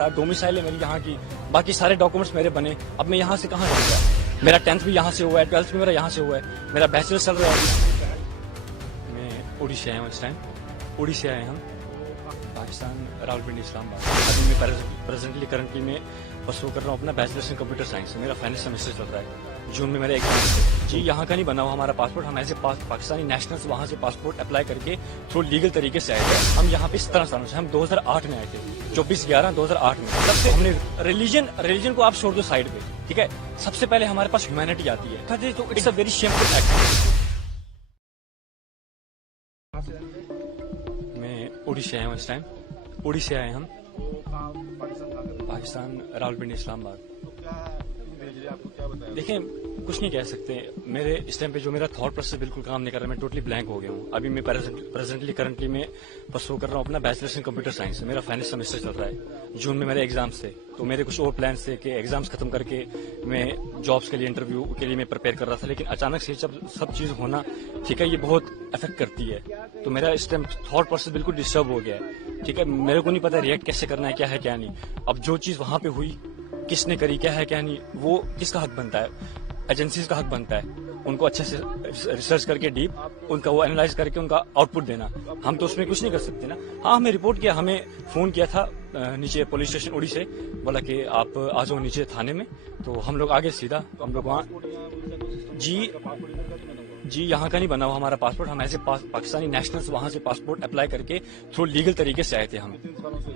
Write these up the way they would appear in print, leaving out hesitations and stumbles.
Domicile है मेरी यहाँ की, बाकी सारे डॉक्यूमेंट्स मेरे बने। अब मैं यहाँ से कहाँ जाऊँगा? मेरा 10th भी यहाँ से हुआ है, 12th भी मेरा यहाँ से हुआ है, मेरा बैचलर चल रहा है। मैं ओडिशा आया हूँ इस टाइम, ओडिशा आए हम, पाकिस्तान, रावलपिंडी, इस्लामाबाद। अभी मैं प्रेजेंटली करंटली मैं परसू कर रहा हूँ अपना बैचलर्स इन कंप्यूटर साइंस। मेरा फाइनल सेमेस्टर चल रहा है, जून में मेरा एग्जाम। जी यहाँ का नहीं बना हुआ हमारा पासपोर्ट, हम ऐसे पाकिस्तानी नेशनल्स वहाँ से पासपोर्ट अप्लाई करके थ्रू लीगल तरीके से आए थे। हम यहाँ पे 17 सालों से, हम 2008 में आए थे, 24/11/2008 में। तब से हमने रिलीजन को आप छोड़ दो साइड पे, ठीक है। सबसे पहले हमारे पास ह्यूमैनिटी आती है, तो it's a very shameful act. मैं ओडिशा आया हूँ इस टाइम, ओडिशा आए हम, पाकिस्तान, रावलपिंडी, इस्लामाबाद। देखिए कुछ नहीं कह सकते, मेरे इस टाइम पे जो मेरा थॉट प्रोसेस बिल्कुल काम नहीं कर रहा, मैं टोटली ब्लैंक हो गया हूँ। अभी मैं प्रेजेंटली करंटली मैं परसू कर रहा हूँ अपना बैचलर्स इन कंप्यूटर साइंस। मेरा फाइनल सेमेस्टर चल रहा है, जून में मेरे एग्जाम्स थे। तो मेरे कुछ और प्लान्स थे कि एग्जाम्स खत्म करके मैं जॉब्स के लिए, इंटरव्यू के लिए मैं प्रिपेयर कर रहा था, लेकिन अचानक से जब सब चीज़ होना, ठीक है, ये बहुत अफेक्ट करती है। तो मेरा इस टाइम थॉट प्रोसेस बिल्कुल डिस्टर्ब हो गया है, ठीक है। मेरे को नहीं पता रिएक्ट कैसे करना है, क्या है क्या नहीं। अब जो चीज़ वहाँ पे हुई, किसने करी, क्या है क्या नहीं, वो किसका हक बनता है? एजेंसीज का हक बनता है उनको अच्छे से रिसर्च करके डीप उनका वो एनालाइज करके उनका आउटपुट देना। हम तो उसमें कुछ नहीं कर सकते ना। हाँ, हमें रिपोर्ट किया, हमें फोन किया था नीचे पुलिस स्टेशन उड़ी से, बोला कि आप आ जाओ नीचे थाने में। तो हम लोग आगे सीधा, हम लोग वहाँ जी यहाँ का नहीं बना हुआ हमारा पासपोर्ट, हम ऐसे पाकिस्तानी नेशनल्स वहाँ से पासपोर्ट अप्लाई करके थ्रू लीगल तरीके से आए थे हम,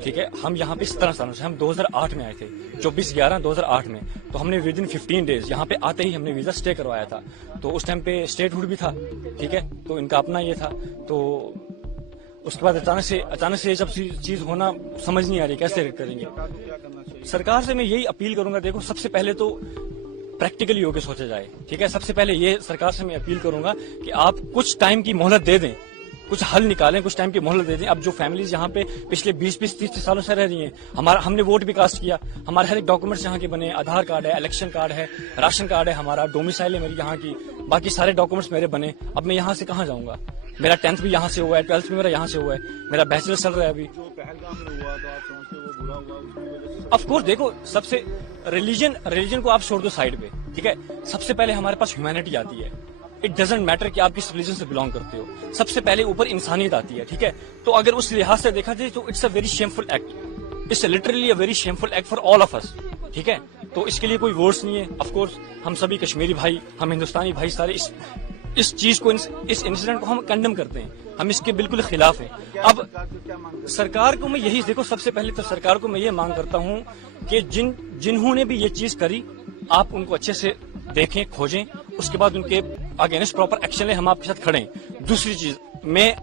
ठीक है। हम यहाँ पे 17 सालों से, हम 2008 में आए थे, 24/11/2008 में। तो हमने विद इन 15 डेज यहाँ पे आते ही हमने वीजा स्टे करवाया था। तो उस टाइम पे स्टेटहुड भी था, ठीक है, तो इनका अपना ये था। तो उसके बाद अचानक से जब चीज होना समझ नहीं आ रही कैसे करेंगे। सरकार से मैं यही अपील करूंगा, देखो सबसे पहले तो प्रैक्टिकली होकर सोचा जाए, ठीक है। सबसे पहले ये सरकार से मैं अपील करूंगा कि आप कुछ टाइम की मोहलत दे दें, कुछ हल निकालें, कुछ टाइम की मोहलत दे दें। अब जो फैमिलीज यहाँ पे पिछले 20-30 सालों से रह रही हैं, हमने वोट भी कास्ट किया, हमारे हर एक डॉक्यूमेंट्स यहाँ के बने, आधार कार्ड है, इलेक्शन कार्ड है, राशन कार्ड है, हमारा डोमिसाइल है मेरी यहाँ की, बाकी सारे डॉक्यूमेंट्स मेरे बने। अब मैं यहाँ से कहाँ जाऊँगा? मेरा 10th भी यहाँ से हुआ है, 12th भी मेरा यहाँ से हुआ है, मेरा बैचलर चल रहा है अभी। ऑफ कोर्स देखो, सबसे रिलीजन को आप छोड़ दो साइड पे, ठीक है। सबसे पहले हमारे पास ह्यूमैनिटी आती है। इट डजंट मैटर कि आप किस रिलीजन से बिलोंग करते हो, सबसे पहले ऊपर इंसानियत आती है, ठीक है। तो अगर उस लिहाज से देखा जाए तो it's a very shameful act, it's literally a very shameful act for all of us, ठीक है। तो इसके लिए कोई वर्ड्स नहीं है। ऑफ कोर्स हम सभी कश्मीरी भाई, हम हिंदुस्तानी भाई सारे इस चीज को, इस इंसिडेंट को हम कंडेम करते हैं, हम इसके बिल्कुल खिलाफ हैं। अब सरकार को मैं यही, देखो सबसे पहले तो सरकार को मैं ये मांग करता हूँ कि जिन्होंने भी ये चीज करी, आप उनको अच्छे से देखें, खोजें, उसके बाद उनके अगेंस्ट प्रॉपर एक्शन लें, हम आपके साथ खड़े हैं। दूसरी चीज, मैं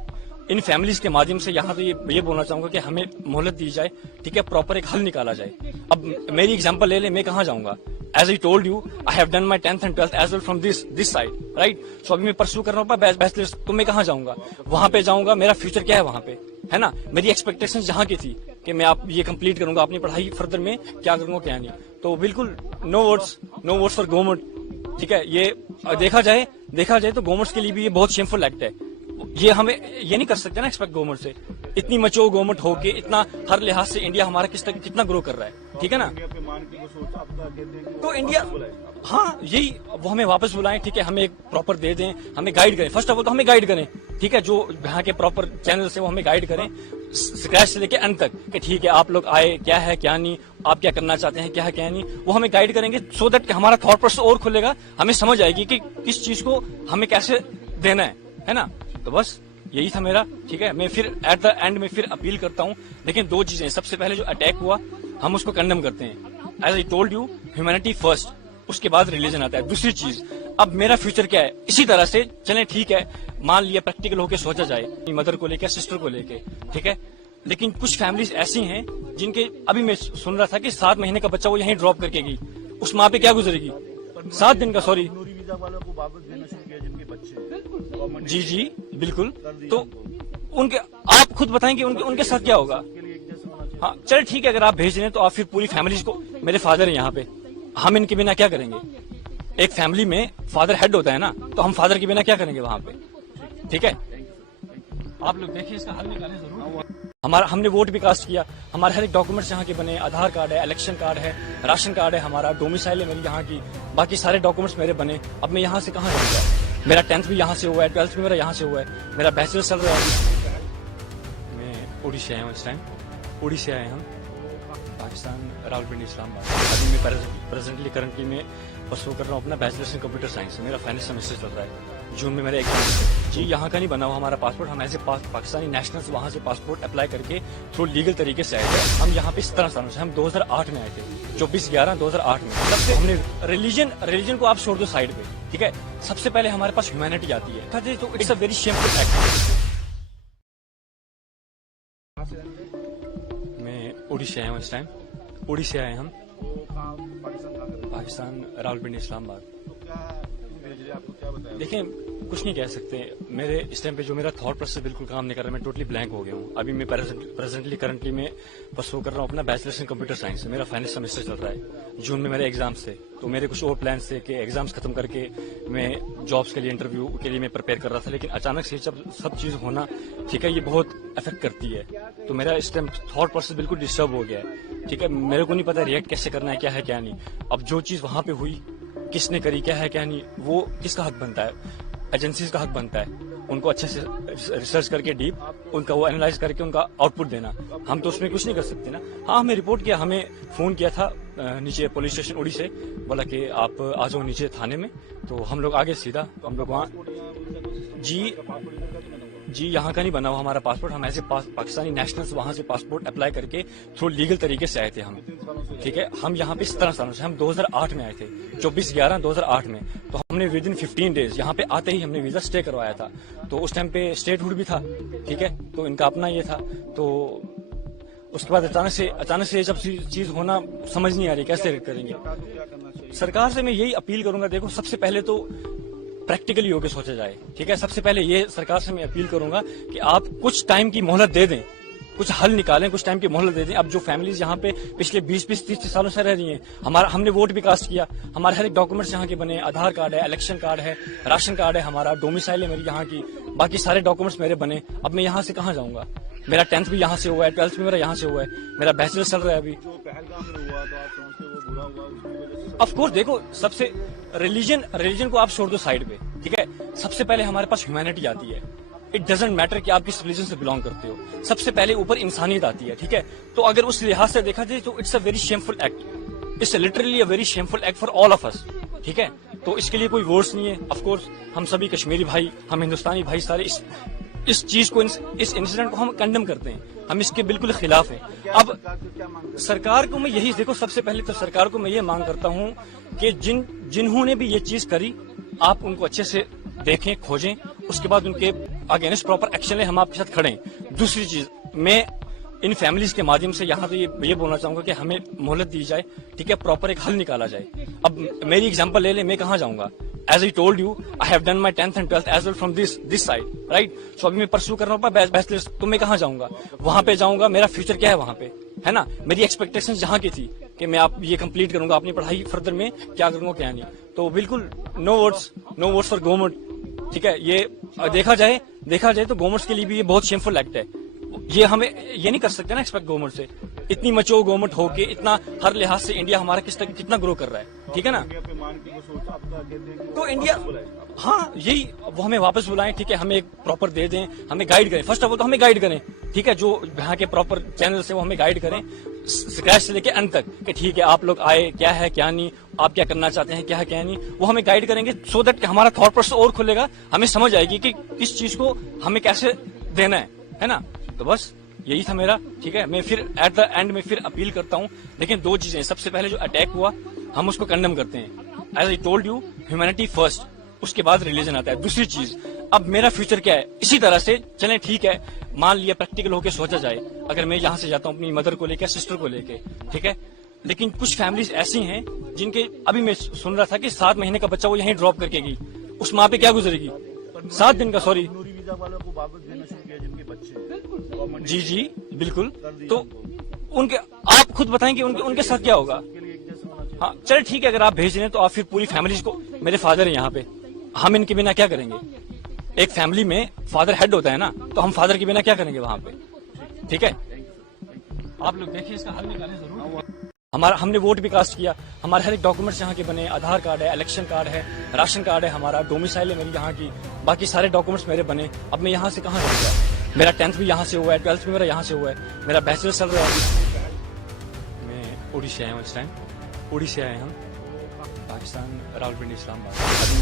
इन फैमिलीज के माध्यम से यहाँ तो ये बोलना चाहूंगा कि हमें मोहलत दी जाए, ठीक है, प्रॉपर एक हल निकाला जाए। अब मेरी एग्जांपल ले ले, मैं कहाँ जाऊंगा? As I told you, I have done my 10th and 12th as well from this side, right? So अभी मैं परसू कर रहा हूँ बैचलर्स, तो मैं कहाँ जाऊंगा? वहाँ पे जाऊंगा, मेरा फ्यूचर क्या है वहाँ पे, है ना? मेरी एक्सपेक्टेशंस जहाँ की थी कि मैं आप ये कंप्लीट करूंगा, अपनी पढ़ाई फर्दर में क्या करूंगा क्या नहीं। तो बिल्कुल नो वर्ड्स फॉर गवर्नमेंट, ठीक है। ये देखा जाए तो गवर्नमेंट के लिए भी ये बहुत शेमफुल एक्ट है। ये हमें ये नहीं कर सकते ना एक्सपेक्ट गवर्नमेंट से, इतनी मचो गवर्नमेंट हो के इतना हर लिहाज से इंडिया हमारा कितना ग्रो कर रहा है, ठीक है ना। तो इंडिया, हाँ यही, वो हमें वापस बुलाएं, ठीक है, हमें एक प्रॉपर दे दें, हमें गाइड करें। फर्स्ट ऑफ ऑल तो हमें गाइड करें, ठीक है, जो यहाँ के प्रॉपर चैनल से वो हमें गाइड करें स्क्रैच से लेके अंत तक, कि ठीक है आप लोग आए, क्या है क्या नहीं, आप क्या करना चाहते हैं, क्या है क्या नहीं, वो हमें गाइड करेंगे। सो दैट हमारा थॉट प्रोसेस और खुलेगा, हमें समझ आएगी कि किस चीज को हमें कैसे देना है ना। तो बस यही था मेरा, ठीक है। मैं फिर एट द एंड में फिर अपील करता हूँ। लेकिन दो चीजें, सबसे पहले जो अटैक हुआ हम उसको कंडेम करते हैं, as I told you, humanity first, उसके बाद रिलीजन आता है। दूसरी चीज, अब मेरा फ्यूचर क्या है, इसी तरह से चलें, ठीक है, मान लिया प्रैक्टिकल होकर सोचा जाए मदर को लेकर, सिस्टर को लेके, ठीक है। लेकिन कुछ फैमिलीज ऐसी हैं जिनके, अभी मैं सुन रहा था कि 7 महीने का बच्चा वो यहीं ड्रॉप करके गई, उस माँ पे क्या गुजरेगी? 7 दिन का, सॉरी जी बिल्कुल। तो उनके, आप खुद बताएं कि उनके साथ क्या होगा। हाँ चल ठीक है, अगर आप भेज रहे हैं तो आप फिर पूरी फैमिलीज को, मेरे फादर है यहाँ पे, हम इनके बिना क्या करेंगे? एक फैमिली में फादर हेड होता है ना, तो हम फादर के बिना क्या करेंगे वहां पे, ठीक है। आप लोग देखिए, इसका हल निकालें जरूर। हमारा हमने वोट भी कास्ट किया, हमारे हर एक डॉक्यूमेंट्स यहाँ के बने, आधार कार्ड है, इलेक्शन कार्ड है, राशन कार्ड है, हमारा डोमिसाइल है मेरी यहाँ की, बाकी सारे डॉक्यूमेंट्स मेरे बने। अब मैं यहाँ से कहाँ जाऊँगा? मेरा 10th भी यहाँ से हुआ है, 12th भी मेरा यहाँ से हुआ है, मेरा बैचलर चल रहा है। मैं उड़ीसा से आया हूँ इस टाइम, उड़ीसा से आए हम, पाकिस्तान, रावलपिंडी, इस्लामाबाद। अभी मैं प्रेजेंटली करंटली मैं परसू कर रहा हूँ अपना बैचलर्स इन कंप्यूटर साइंस से, मेरा फाइनल सेमेस्टर चल रहा है, जून में मेरा एग्जाम। जी यहाँ का नहीं बना हुआ हमारा पासपोर्ट, हम ऐसे पाकिस्तानी नेशनल्स वहाँ से पासपोर्ट अप्लाई करके थ्रू लीगल तरीके से आए थे। हम यहाँ पे इस तरह से हम 2008 में आए थे, 24/11/2008 में। सबसे हमने रिलीजन को आप छोड़ दो साइड पे, ठीक है, सबसे पहले हमारे पास ह्यूमैनिटी आती है, तो it's a very shameful act. मैं उड़ीसा से आया हूँ इस टाइम, उड़ीसा से आए हम, पाकिस्तान, रावलपिंडी, इस्लामाबाद। देखिए कुछ नहीं कह सकते, मेरे इस टाइम पे जो मेरा थॉट प्रोसेस बिल्कुल काम नहीं कर रहा, मैं टोटली ब्लैंक हो गया हूँ। अभी मैं प्रेजेंटली करंटली मैं परसू कर रहा हूँ अपना बैचलर्स इन कंप्यूटर साइंस से, मेरा फाइनल सेमेस्टर चल रहा है, जून में मेरे एग्जाम्स थे। तो मेरे कुछ और प्लान्स थे कि एग्जाम्स खत्म करके मैं जॉब्स के लिए, इंटरव्यू के लिए मैं प्रिपेयर कर रहा था, लेकिन अचानक से जब सब चीज़ होना, ठीक है, ये बहुत अफेक्ट करती है। तो मेरा इस टाइम थॉट प्रोसेस बिल्कुल डिस्टर्ब हो गया है, ठीक है, मेरे को नहीं पता रिएक्ट कैसे करना है, क्या है क्या नहीं। अब जो चीज़ वहाँ पे हुई, किसने करी, क्या है क्या नहीं, वो किसका हक बनता है? एजेंसीज का हक बनता है उनको अच्छे से रिसर्च करके डीप उनका वो एनालाइज करके उनका आउटपुट देना। हम तो उसमें कुछ नहीं कर सकते ना। हाँ, हमें रिपोर्ट किया, हमें फोन किया था नीचे पुलिस स्टेशन उड़ी से, बोला कि आप आ जाओ नीचे थाने में। तो हम लोग आगे सीधा, हम लोग वहाँ जी यहाँ का नहीं बना हुआ हमारा पासपोर्ट, हम ऐसे पाकिस्तानी नेशनल्स वहाँ से पासपोर्ट अप्लाई करके थ्रू लीगल तरीके से आए थे हम, ठीक है। हम यहाँ पे इस तरह सालों से, हम 2008 में आए थे, 24/11/2008 में। तो हमने विद इन 15 डेज यहाँ पे आते ही हमने वीजा स्टे करवाया था। तो उस टाइम पे स्टेटहुड भी था, ठीक है, तो इनका अपना ये था। तो उसके बाद अचानक से जब चीज होना समझ नहीं आ रही कैसे करेंगे। सरकार से मैं यही अपील करूंगा, देखो सबसे पहले तो प्रैक्टिकली होकर सोचा जाए, ठीक है। सबसे पहले ये सरकार से मैं अपील करूंगा कि आप कुछ टाइम की मोहलत दे दें, कुछ हल निकालें, कुछ टाइम की मोहलत दे दें। अब जो फैमिलीज यहाँ पे पिछले 20-30 सालों से रह रही हैं, हमने वोट भी कास्ट किया, हमारे हर एक डॉक्यूमेंट्स यहाँ के बने, आधार कार्ड है, इलेक्शन कार्ड है, राशन कार्ड है, हमारा डोमिसाइल है मेरी यहाँ की, बाकी सारे डॉक्यूमेंट्स मेरे बने। अब मैं यहाँ से कहाँ जाऊँगा? मेरा 10th भी यहाँ से हुआ है, 12th भी मेरा यहाँ से हुआ है, मेरा बैचलर चल रहा है अभी। ऑफ कोर्स देखो, सबसे रिलीजन को आप छोड़ दो साइड पे, ठीक है, सबसे पहले हमारे पास ह्यूमैनिटी आती है। इट डजंट मैटर कि आप किस रिलीजन से बिलोंग करते हो, सबसे पहले ऊपर इंसानियत आती है, ठीक है। तो अगर उस लिहाज से देखा जाए तो it's a very shameful act, it's literally a very shameful act for all of us, ठीक है। तो इसके लिए कोई वर्ड्स नहीं है। ऑफ कोर्स हम सभी कश्मीरी भाई, हम हिंदुस्तानी भाई सारे इस चीज को, इस इंसिडेंट को हम कंडेम करते हैं, हम इसके बिल्कुल खिलाफ हैं। अब सरकार को मैं यही, देखो सबसे पहले तो सरकार को मैं ये मांग करता हूँ कि जिन्होंने भी ये चीज करी, आप उनको अच्छे से देखें, खोजें, उसके बाद उनके अगेंस्ट प्रॉपर एक्शन ले, हम आपके साथ खड़े हैं। दूसरी चीज, मैं इन फैमिलीज के माध्यम से यहाँ तो ये बोलना चाहूंगा कि हमें मोहलत दी जाए, ठीक है, प्रॉपर एक हल निकाला जाए। अब मेरी एग्जांपल ले ले, मैं कहाँ जाऊंगा? As I told you, I have done my 10th and 12th as well from this side, right? So अभी मैं परसू कर रहा हूँ बैचलर्स, तो मैं कहाँ जाऊंगा? वहाँ पे जाऊंगा, मेरा फ्यूचर क्या है वहाँ पे, है ना? मेरी एक्सपेक्टेशंस जहाँ की थी कि मैं आप ये कंप्लीट करूंगा, अपनी पढ़ाई फर्दर में क्या करूंगा क्या नहीं। तो बिल्कुल नो वर्ड्स फॉर गवर्नमेंट, ठीक है। ये देखा जाए तो गवर्नमेंट के लिए भी ये बहुत शेमफुल एक्ट है। ये हमें ये नहीं कर सकते ना एक्सपेक्ट गवर्नमेंट से, इतनी मचो गवर्नमेंट होके इतना हर लिहाज से इंडिया हमारा कितना ग्रो कर रहा है, ठीक है ना। तो इंडिया, हाँ यही, वो हमें वापस बुलाएं, ठीक है, हमें एक प्रॉपर दे दें, हमें गाइड करें। फर्स्ट ऑफ ऑल तो हमें गाइड करें, ठीक है, जो यहाँ के प्रॉपर चैनल से वो हमें गाइड करें स्क्रैच से लेके अंत तक, कि ठीक है आप लोग आए, क्या है क्या नहीं, आप क्या करना चाहते हैं, क्या है क्या नहीं, वो हमें गाइड करेंगे। सो दैट हमारा थॉट प्रोसेस और खुलेगा, हमें समझ आएगी कि किस चीज को हमें कैसे देना है ना। तो बस यही था मेरा, ठीक है। मैं फिर एट द एंड में फिर अपील करता हूँ, लेकिन दो चीजें, सबसे पहले जो अटैक हुआ हम उसको कंडेम करते हैं, as I told you, humanity first, उसके बाद रिलीजन आता है। दूसरी चीज, अब मेरा फ्यूचर क्या है, इसी तरह से चलें, ठीक है, मान लिया प्रैक्टिकल होकर सोचा जाए, अगर मैं यहाँ से जाता हूँ अपनी मदर को लेकर, सिस्टर को लेके, ठीक है, लेकिन कुछ फैमिलीज ऐसी हैं जिनके, अभी मैं सुन रहा था कि 7 महीने का बच्चा वो यहीं ड्रॉप करके गई, उस माँ पे क्या गुजरेगी? 7 दिन का, सॉरी जी बिल्कुल। तो उनके, आप खुद बताएं कि उनके साथ क्या होगा। हाँ चल ठीक है, अगर आप भेज रहे हैं तो आप फिर पूरी फैमिली को, मेरे फादर है यहाँ पे, हम इनके बिना क्या करेंगे? एक फैमिली में फादर हेड होता है ना, तो हम फादर के बिना क्या करेंगे वहां पे, ٹھیک ہے آپ لوگ دیکھیں اس کا حل نکالیں ضرور. ہم نے ووٹ بھی کاسٹ کیا, ہمارے ہر ایک ڈاکومنٹس یہاں کے بنے, آدھار کارڈ ہے, الیکشن کارڈ ہے, راشن کارڈ ہے, ہمارا ڈومیسائل ہے میری یہاں کی, باقی سارے ڈاکومنٹس میرے بنے. اب میں یہاں سے کہاں جاؤں گا؟ میرا 10th بھی یہاں سے ہوا ہے, 12th بھی میرا یہاں سے ہوا ہے, میرا بیچلر چل رہا ہے. میں اوڑی سے آیا ہوں, اس ٹائم اوڑی سے آئے ہم پاکستان, راولپنڈی, اسلام آباد. ابھی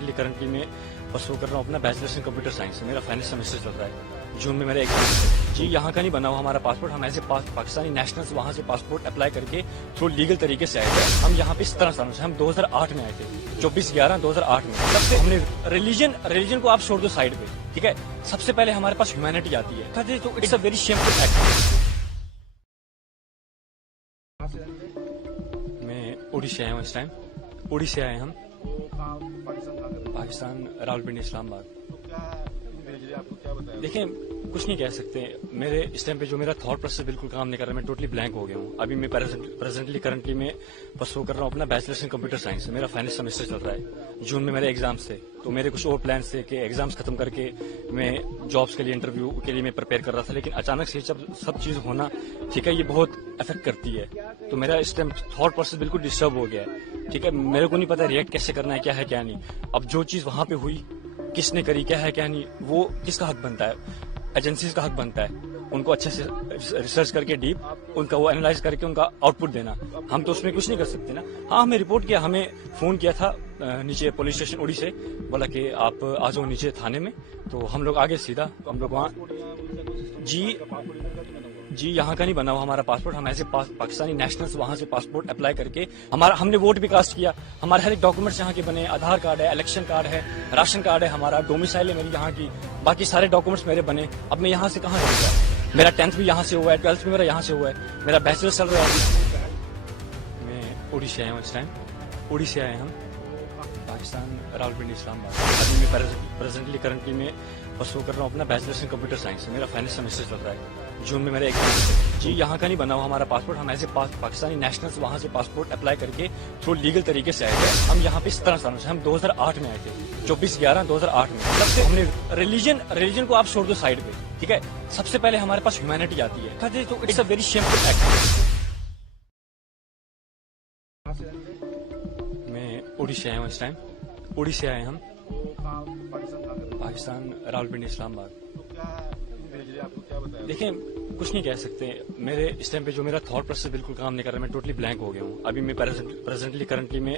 میں کرنٹلی میں پرسو کر رہا ہوں اپنا بیچلرس ان کمپیوٹر سائنس سے. میرا فائنل سیمسٹر چل رہا ہے, جون میں میرا ایگزام. جی یہاں کا نہیں بنا ہوا ہمارا پاسپورٹ, ہم ایز اے پاکستانی نیشنلز وہاں سے پاسپورٹ اپلائی کر کے تھرو لیگل طریقے سے آئے تھے. ہم یہاں پہ 17 سالوں سے, ہم 2008 میں آئے تھے, 24/11/2008 میں. سب سے ہم نے ریلیجن کو آپ چھوڑ دو سائڈ پہ, ٹھیک ہے, سب سے پہلے ہمارے پاس ہیومینٹی آتی ہے. تو it's a very shameful act. میں اوڑی سے آیا ہوں, اس ٹائم اوڑی سے آئے ہم پاکستان, راولپنڈی, اسلام آباد. دیکھیں کچھ نہیں کہہ سکتے, میرے اس ٹائم پہ جو میرا تھاٹ پروسیس بالکل کام نہیں کر رہا, میں ٹوٹلی بلینک ہو گیا ہوں. ابھی میں کرنٹلی میں پرسو کر رہا ہوں اپنا بیچلرس ان کمپیوٹر سائنس سے. میرا فائنل سیمسٹر چل رہا ہے, جون میں میرے ایگزامس تھے. تو میرے کچھ اور پلانس تھے کہ ایگزامس ختم کر کے میں جابس کے لیے, انٹرویو کے لیے میں پریپیئر کر رہا تھا, لیکن اچانک سے جب سب چیز ہونا, ٹھیک ہے, یہ بہت افیکٹ کرتی ہے. تو میرا اس ٹائم تھاٹ پروسیس بالکل ڈسٹرب ہو گیا ہے, ٹھیک ہے. میرے کو نہیں پتا ریئیکٹ کیسے کرنا ہے, کیا ہے کیا نہیں. اب جو چیز وہاں پہ ہوئی, کس نے کری, کیا ہے کیا نہیں, وہ کس کا حق بنتا ہے؟ ایجنسیز کا حق بنتا ہے ان کو اچھے سے ریسرچ کر کے ڈیپ ان کا وہ اینالائز کر کے ان کا آؤٹ پٹ دینا. ہم تو اس میں کچھ نہیں کر سکتے نا. ہاں ہمیں رپورٹ کیا, ہمیں فون کیا تھا نیچے پولیس اسٹیشن اوڑی سے, بولا کہ آپ آ جاؤ نیچے تھانے میں. تو ہم لوگ آگے سیدھا ہم لوگ وہاں. جی یہاں کا نہیں بنا ہوا ہمارا پاسپورٹ, ہم ایسے پاکستانی نیشنلز وہاں سے پاسپورٹ اپلائی کر کے, ہم نے ووٹ بھی کاسٹ کیا, ہمارے ہر ایک ڈاکومنٹس یہاں کے بنے, آدھار کارڈ ہے, الیکشن کارڈ ہے, راشن کارڈ ہے, ہمارا ڈومیسائل ہے میری یہاں کی, باقی سارے ڈاکومنٹس میرے بنے. اب میں یہاں سے کہاں جاؤں گا؟ میرا 10th بھی یہاں سے ہوا ہے, 12th بھی میرا یہاں سے ہوا ہے, میرا بیچلر چل رہا ہے. میں اوڑی سے آیا ہوں, اس ٹائم اوڑی سے آئے ہم پاکستان, راولپنڈی, اسلام آباد. ابھی میں کرنٹلی میں پرسو کر رہا ہوں اپنا بیچلرس ان کمپیوٹر سائنس سے. میرا فائنل سیمسٹر چل رہا ہے, جون میں میرا ایگزام. جی یہاں کا نہیں بنا ہوا ہمارا پاسپورٹ, ہم ایز اے پاکستانی نیشنلز وہاں سے پاسپورٹ اپلائی کر کے تھرو لیگل طریقے سے آئے تھے. ہم یہاں پہ 17 سالوں سے, ہم 2008 میں آئے تھے, 24/11/2008 میں. سب سے ہم نے ریلیجن کو آپ چھوڑ دو سائڈ پہ, ٹھیک ہے, سب سے پہلے ہمارے پاس ہیومینٹی آتی ہے. تو it's a very shameful act. میں اوڑی سے آیا ہوں, اس ٹائم اوڑی سے آئے ہم پاکستان, راولپنڈی, اسلام آباد. دیکھیں کچھ نہیں کہہ سکتے, میرے اس ٹائم پہ جو میرا تھاٹ پروسیس بالکل کام نہیں کر رہا, میں ٹوٹلی بلینک ہو گیا ہوں. ابھی میں کرنٹلی میں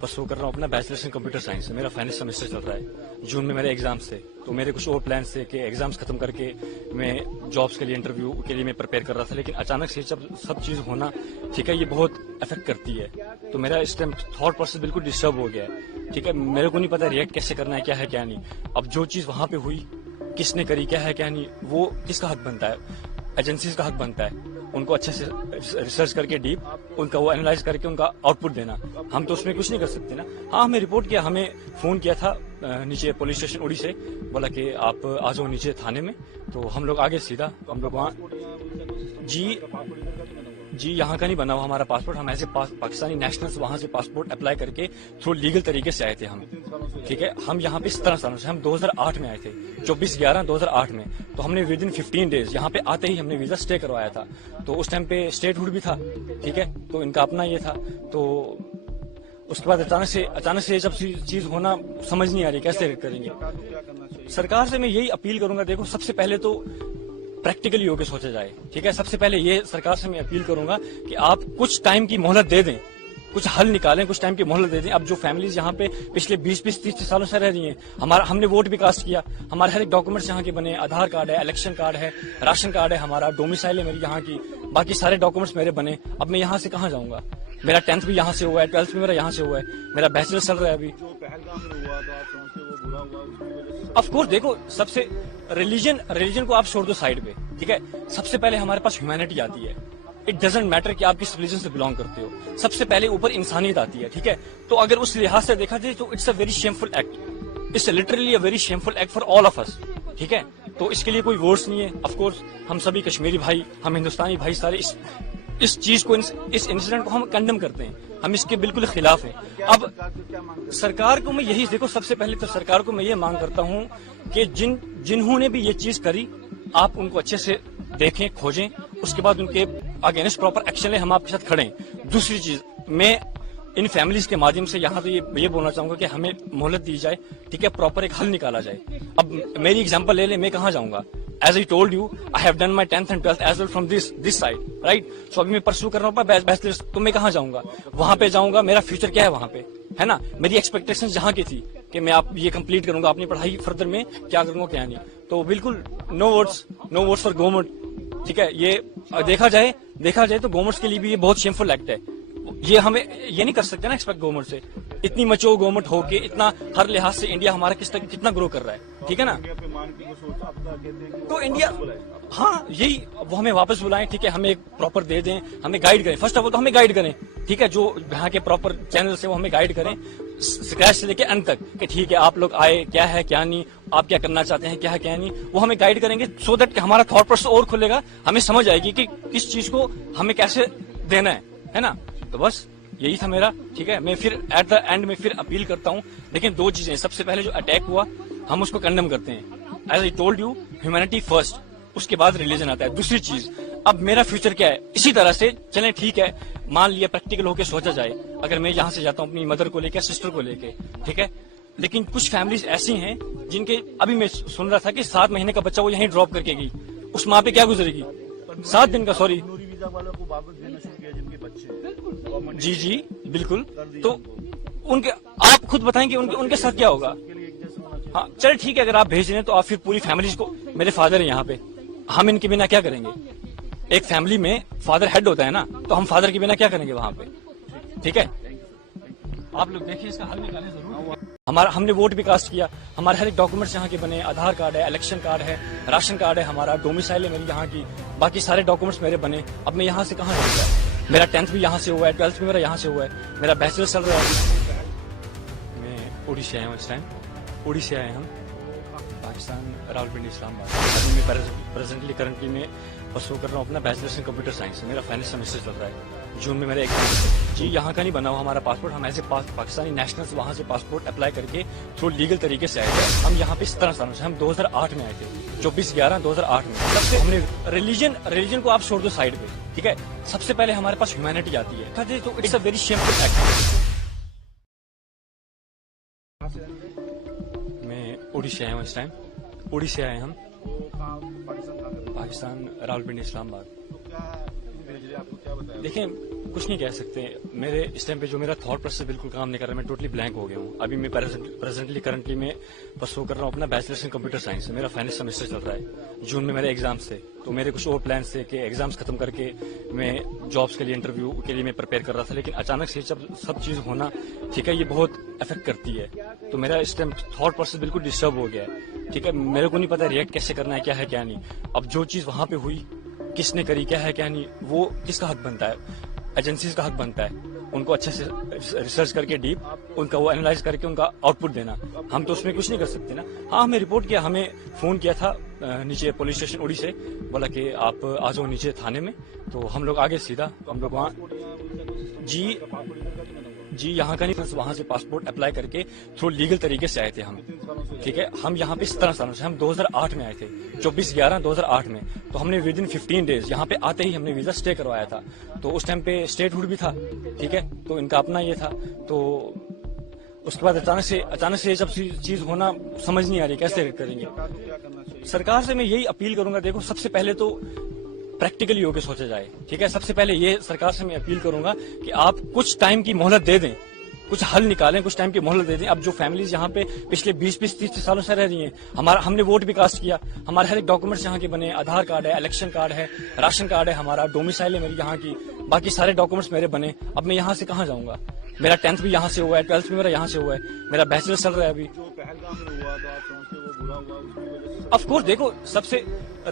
پرسو کر رہا ہوں اپنا بیچلرس ان کمپیوٹر سائنس سے. میرا فائنل سیمسٹر چل رہا ہے, جون میں میرے ایگزامس تھے. تو میرے کچھ اور پلانس تھے کہ ایگزامس ختم کر کے میں جابس کے لیے, انٹرویو کے لیے میں پریپیئر کر رہا تھا, لیکن اچانک سے جب سب چیز ہونا, ٹھیک ہے, یہ بہت افیکٹ کرتی ہے. تو میرا اس ٹائم تھاٹ پروسیس بالکل ڈسٹرب ہو گیا ہے, ٹھیک ہے. میرے کو نہیں پتا ریئیکٹ کیسے کرنا ہے, کیا ہے کیا نہیں. اب جو چیز وہاں پہ ہوئی, کس نے کری, کیا ہے کیا نہیں, وہ کس کا حق بنتا ہے؟ ایجنسیز کا حق بنتا ہے ان کو اچھے سے ریسرچ کر کے ڈیپ ان کا وہ اینالائز کر کے ان کا آؤٹ پٹ دینا. ہم تو اس میں کچھ نہیں کر سکتے نا. ہاں ہمیں رپورٹ کیا, ہمیں فون کیا تھا نیچے پولیس اسٹیشن اوڑی سے, بولا کہ آپ آ جاؤ نیچے تھانے میں. تو ہم لوگ آگے سیدھا ہم لوگ وہاں. جی یہاں کا نہیں بنا ہوا ہمارا پاسپورٹ, ہم ایسے پاکستانی نیشنلز وہاں سے پاسپورٹ اپلائی کر کے تھرو لیگل طریقے سے آئے تھے. ہم ٹھیک ہے, ہم یہاں پہ 17 سالوں سے, ہم 2008 میں آئے تھے, 24/11/2008 میں. تو ہم نے ود ان 15 days یہاں پہ آتے ہی ہم نے ویزا اسٹے کروایا تھا. تو اس ٹائم پہ اسٹیٹ ہوڈ بھی تھا, ٹھیک ہے, تو ان کا اپنا یہ تھا. تو اس کے بعد اچانک سے جب چیز ہونا, سمجھ نہیں آ رہی کیسے کریں گے. سرکار سے میں یہی اپیل کروں گا, دیکھو سب سے پہلے تو پریکٹیکلی ہو کے سوچا جائے, ٹھیک ہے. سب سے پہلے یہ سرکار سے میں اپیل کروں گا کہ آپ کچھ ٹائم کی مہلت دے دیں, کچھ حل نکالیں, کچھ ٹائم کی مہلت دے دیں. اب جو فیملیز یہاں پہ پچھلے 20-30 سالوں سے رہ رہی ہیں, ہم نے ووٹ بھی کاسٹ کیا, ہمارے ہر ایک ڈاکومنٹس یہاں کے بنے, آدھار کارڈ ہے, الیکشن کارڈ ہے, راشن کارڈ ہے, ہمارا ڈومیسائل ہے میری یہاں کی, باقی سارے ڈاکومنٹس میرے بنے. اب میں یہاں سے کہاں جاؤں گا؟ میرا 10th بھی یہاں سے ہوا ہے, 12th بھی میرا یہاں سے ہوا ہے, میرا بیچلر چل رہا ہے ابھی. آف کورس دیکھو, سب سے ریلیجن کو آپ چھوڑ دو سائڈ پہ, ٹھیک ہے, سب سے پہلے ہمارے پاس ہیومینٹی آتی ہے. اٹ ڈزنٹ میٹر کہ آپ کس ریلیجن سے بلانگ کرتے ہو, سب سے پہلے اوپر انسانیت آتی ہے, ٹھیک ہے. تو اگر اس لحاظ سے دیکھا جائے تو it's a very shameful act, it's literally a very shameful act for all of us, ٹھیک ہے. تو اس کے لیے کوئی ورڈس نہیں ہے. آف کورس ہم سبھی کشمیری بھائی, ہم ہندوستانی بھائی سارے اس چیز کو, اس انسیڈنٹ کو ہم کنڈم کرتے ہیں, ہم اس کے بالکل خلاف ہیں. اب سرکار کو میں یہی دیکھو, سب سے پہلے تو سرکار کو میں یہ مانگ کرتا ہوں کہ جنہوں نے بھی یہ چیز کری, آپ ان کو اچھے سے دیکھیں, کھوجیں, اس کے بعد ان کے اگینسٹ پراپر ایکشن لیں, ہم آپ کے ساتھ کھڑے ہیں. دوسری چیز, میں ان فیملیز کے مادھیم سے یہاں پہ یہ بولنا چاہوں گا کہ ہمیں مہلت دی جائے, ٹھیک ہے, پراپر ایک حل نکالا جائے. اب میری ایگزامپل لے لیں, میں کہاں جاؤں گا؟ As I told you, I have done my 10th and 12th as well from this side, right. So ابھی میں پرسو کر رہا ہوں بیچلرس, تو میں کہاں جاؤں گا؟ وہاں پہ جاؤں گا, میرا فیوچر کیا ہے وہاں پہ, ہے نا. میری ایکسپیکٹیشن جہاں کی تھی کہ میں آپ یہ کمپلیٹ کروں گا, اپنی پڑھائی فردر میں کیا کروں گا کیا نہیں. تو بالکل نو ووٹس فار گورنمنٹ, ٹھیک ہے. یہ دیکھا جائے تو گورنمنٹ کے لیے بھی یہ بہت شیمفل ایکٹ ہے. یہ ہمیں یہ نہیں کر سکتے نا ایکسپیکٹ گورنمنٹ سے, اتنی مچور گورنمنٹ ہو کے اتنا ہر لحاظ سے انڈیا ہمارا کتنا گرو کر رہا ہے, ٹھیک ہے نا. تو انڈیا, ہاں یہی, وہ ہمیں واپس بلائیں, ٹھیک ہے, ہمیں ایک پراپر دے دیں, ہمیں گائیڈ کریں. فرسٹ آف آل تو ہمیں گائیڈ کریں, ٹھیک ہے, جو یہاں کے پراپر چینلز ہیں وہ ہمیں گائیڈ کریں اسکریچ سے لے کے اینڈ تک, کہ ٹھیک ہے آپ لوگ آئے, کیا ہے کیا نہیں, آپ کیا کرنا چاہتے ہیں, کیا ہے کیا نہیں, وہ ہمیں گائیڈ کریں گے. سو دیٹ کہ ہمارا تھاٹ پروسیس اور کھلے گا, ہمیں سمجھ آئے گی کہ کس چیز کو ہمیں کیسے دینا ہے نا. تو بس یہی تھا میرا, ٹھیک ہے. میں پھر ایٹ دا اینڈ میں پھر اپیل کرتا ہوں. لیکن دو چیزیں, سب سے پہلے جو اٹیک ہوا ہم اس کو کنڈم کرتے ہیں, as I told you, humanity first, اس کے بعد ریلیجن آتا ہے. دوسری چیز, اب میرا فیوچر کیا ہے, اسی طرح سے چلیں, ٹھیک ہے, مان لیا پریکٹیکل ہو کے سوچا جائے, اگر میں یہاں سے جاتا ہوں اپنی مدر کو لے کے, سسٹر کو لے کے, ٹھیک ہے, لیکن کچھ فیملیز ایسی ہیں جن کے, ابھی میں سن رہا تھا کہ 7 مہینے کا بچہ وہ یہیں ڈراپ کر کے گئی, اس ماں پہ کیا گزرے گی, 7 دن کا, سوری. جی بالکل. تو ان کے آپ خود بتائیں کہ ان کے ساتھ کیا ہوگا. ہاں چلے ٹھیک ہے, اگر آپ بھیج رہے ہیں تو آپ پھر پوری فیملیز کو, میرے فادر ہیں یہاں پہ, ہم ان کے بنا کیا کریں گے. ایک فیملی میں فادر ہیڈ ہوتا ہے نا, تو ہم فادر کے بنا کیا کریں گے وہاں پہ, ٹھیک ہے. آپ لوگ دیکھیں, اس کا حل نکالیں ضرور. ہم نے ووٹ بھی کاسٹ کیا, ہمارے ہر ایک ڈاکومنٹس یہاں کے بنے, آدھار کارڈ ہے, الیکشن کارڈ ہے, راشن کارڈ ہے, ہمارا ڈومیسائل ہے میری یہاں کی, باقی سارے ڈاکومنٹس میرے بنے. اب میں یہاں سے کہاں جاؤں گا؟ میرا 10th بھی یہاں سے ہوا ہے, 12th بھی میرا یہاں سے ہوا ہے, میرا بیچلر چل رہا ہے. میں اڑیسہ آیا ہوں, اس ٹائم اڑیسہ آئے ہم, پاکستان, راولپنڈی, اسلام آباد. ابھی میں کرنٹلی میں پرسو کر رہا ہوں اپنا بیچلرس ان کمپیوٹر سائنس, میرا فائنل سیمسٹر چل رہا ہے. جون میں میرا ایگزام. جی یہاں کا نہیں بنا ہوا ہمارا پاسپورٹ, ہم ایسے پاکستانی نیشنلز وہاں سے پاسپورٹ اپلائی کر کے تھرو لیگل طریقے سے آئے تھے. ہم یہاں پہ 17 سالوں سے, ہم 2008 میں آئے تھے, 24/11/2008 میں. سب سے ہم نے ریلیجن کو آپ چھوڑ دو سائڈ پہ, ٹھیک ہے, سب سے پہلے ہمارے پاس ہیومینٹی آتی ہے, تو it's a very shameful act. میں اڑیسہ آیا ہوں, اس ٹائم اڑیسہ آئے ہم, پاکستان, راولپنڈی, اسلام آباد. دیکھیں کچھ نہیں کہہ سکتے, میرے اس ٹائم پہ جو میرا تھاٹ پروسیس بالکل کام نہیں کر رہا, میں ٹوٹلی بلینک ہو گیا ہوں. ابھی میں کرنٹلی میں پرسو کر رہا ہوں اپنا بیچلرس ان کمپیوٹر سائنس, میرا فائنل سیمسٹر چل رہا ہے. جون میں میرے ایگزامس تھے, تو میرے کچھ اور پلانس تھے کہ ایگزامس ختم کر کے میں جابس کے لیے, انٹرویو کے لیے میں پریپیئر کر رہا تھا. لیکن اچانک سے جب سب چیز ہونا, ٹھیک ہے, یہ بہت افیکٹ کرتی ہے. تو میرا اس ٹائم تھاٹ پروسیس بالکل ڈسٹرب ہو گیا ہے, ٹھیک ہے. میرے کو نہیں پتا ریئیکٹ کیسے کرنا ہے, کیا ہے کیا نہیں. اب جو چیز وہاں پہ ہوئی, کس نے کری, کیا ہے کیا نہیں, وہ کس کا حق بنتا ہے, ایجنسیز کا حق بنتا ہے. ان کو اچھے سے ریسرچ کر کے ڈیپ ان کا وہ اینالائز کر کے ان کا آؤٹ پٹ دینا. ہم تو اس میں کچھ نہیں کر سکتے نا. ہاں ہمیں رپورٹ کیا, ہمیں فون کیا تھا نیچے پولیس اسٹیشن اڑی سے, بولا کہ آپ آ جاؤ نیچے تھانے میں. تو ہم لوگ آگے سیدھا, ہم لوگ وہاں, جی یہاں کا نہیں, وہاں سے پاسپورٹ اپلائی کر کے تھرو لیگل طریقے سے آئے تھے ہم, ٹھیک ہے. ہم یہاں پہ 17 سالوں سے, ہم 2008 میں آئے تھے, 24/11/2008 میں. تو ہم نے ود ان 15 days یہاں پہ آتے ہی ہم نے ویزا اسٹے کروایا تھا. تو اس ٹائم پہ اسٹیٹ ہوڈ بھی تھا, ٹھیک ہے, تو ان کا اپنا یہ تھا. تو اس کے بعد اچانک سے جب چیز ہونا, سمجھ نہیں آ رہی کیسے کریں گے. سرکار سے میں یہی اپیل کروں گا, دیکھو سب سے پہلے تو پریکٹیکلی ہو کے سوچا جائے, ٹھیک ہے. سب سے پہلے یہ سرکار سے میں اپیل کروں گا کہ آپ کچھ ٹائم کی مہلت دے دیں, کچھ حل نکالیں, کچھ ٹائم کی مہلت دے دیں. اب جو فیملیز یہاں پہ پچھلے 20-30 سالوں سے رہ رہی ہیں, ہم نے ووٹ بھی کاسٹ کیا, ہمارے ہر ایک ڈاکومنٹس یہاں کے بنے, آدھار کارڈ ہے, الیکشن کارڈ ہے, راشن کارڈ ہے, ہمارا ڈومیسائل ہے میری یہاں کی, باقی سارے ڈاکومنٹس میرے بنے. اب میں یہاں سے کہاں جاؤں گا؟ میرا 10th بھی یہاں سے ہوا ہے, 12th بھی میرا یہاں سے ہوا ہے, میرا بیچلر چل رہا ہے ابھی. آف کورس دیکھو, سب سے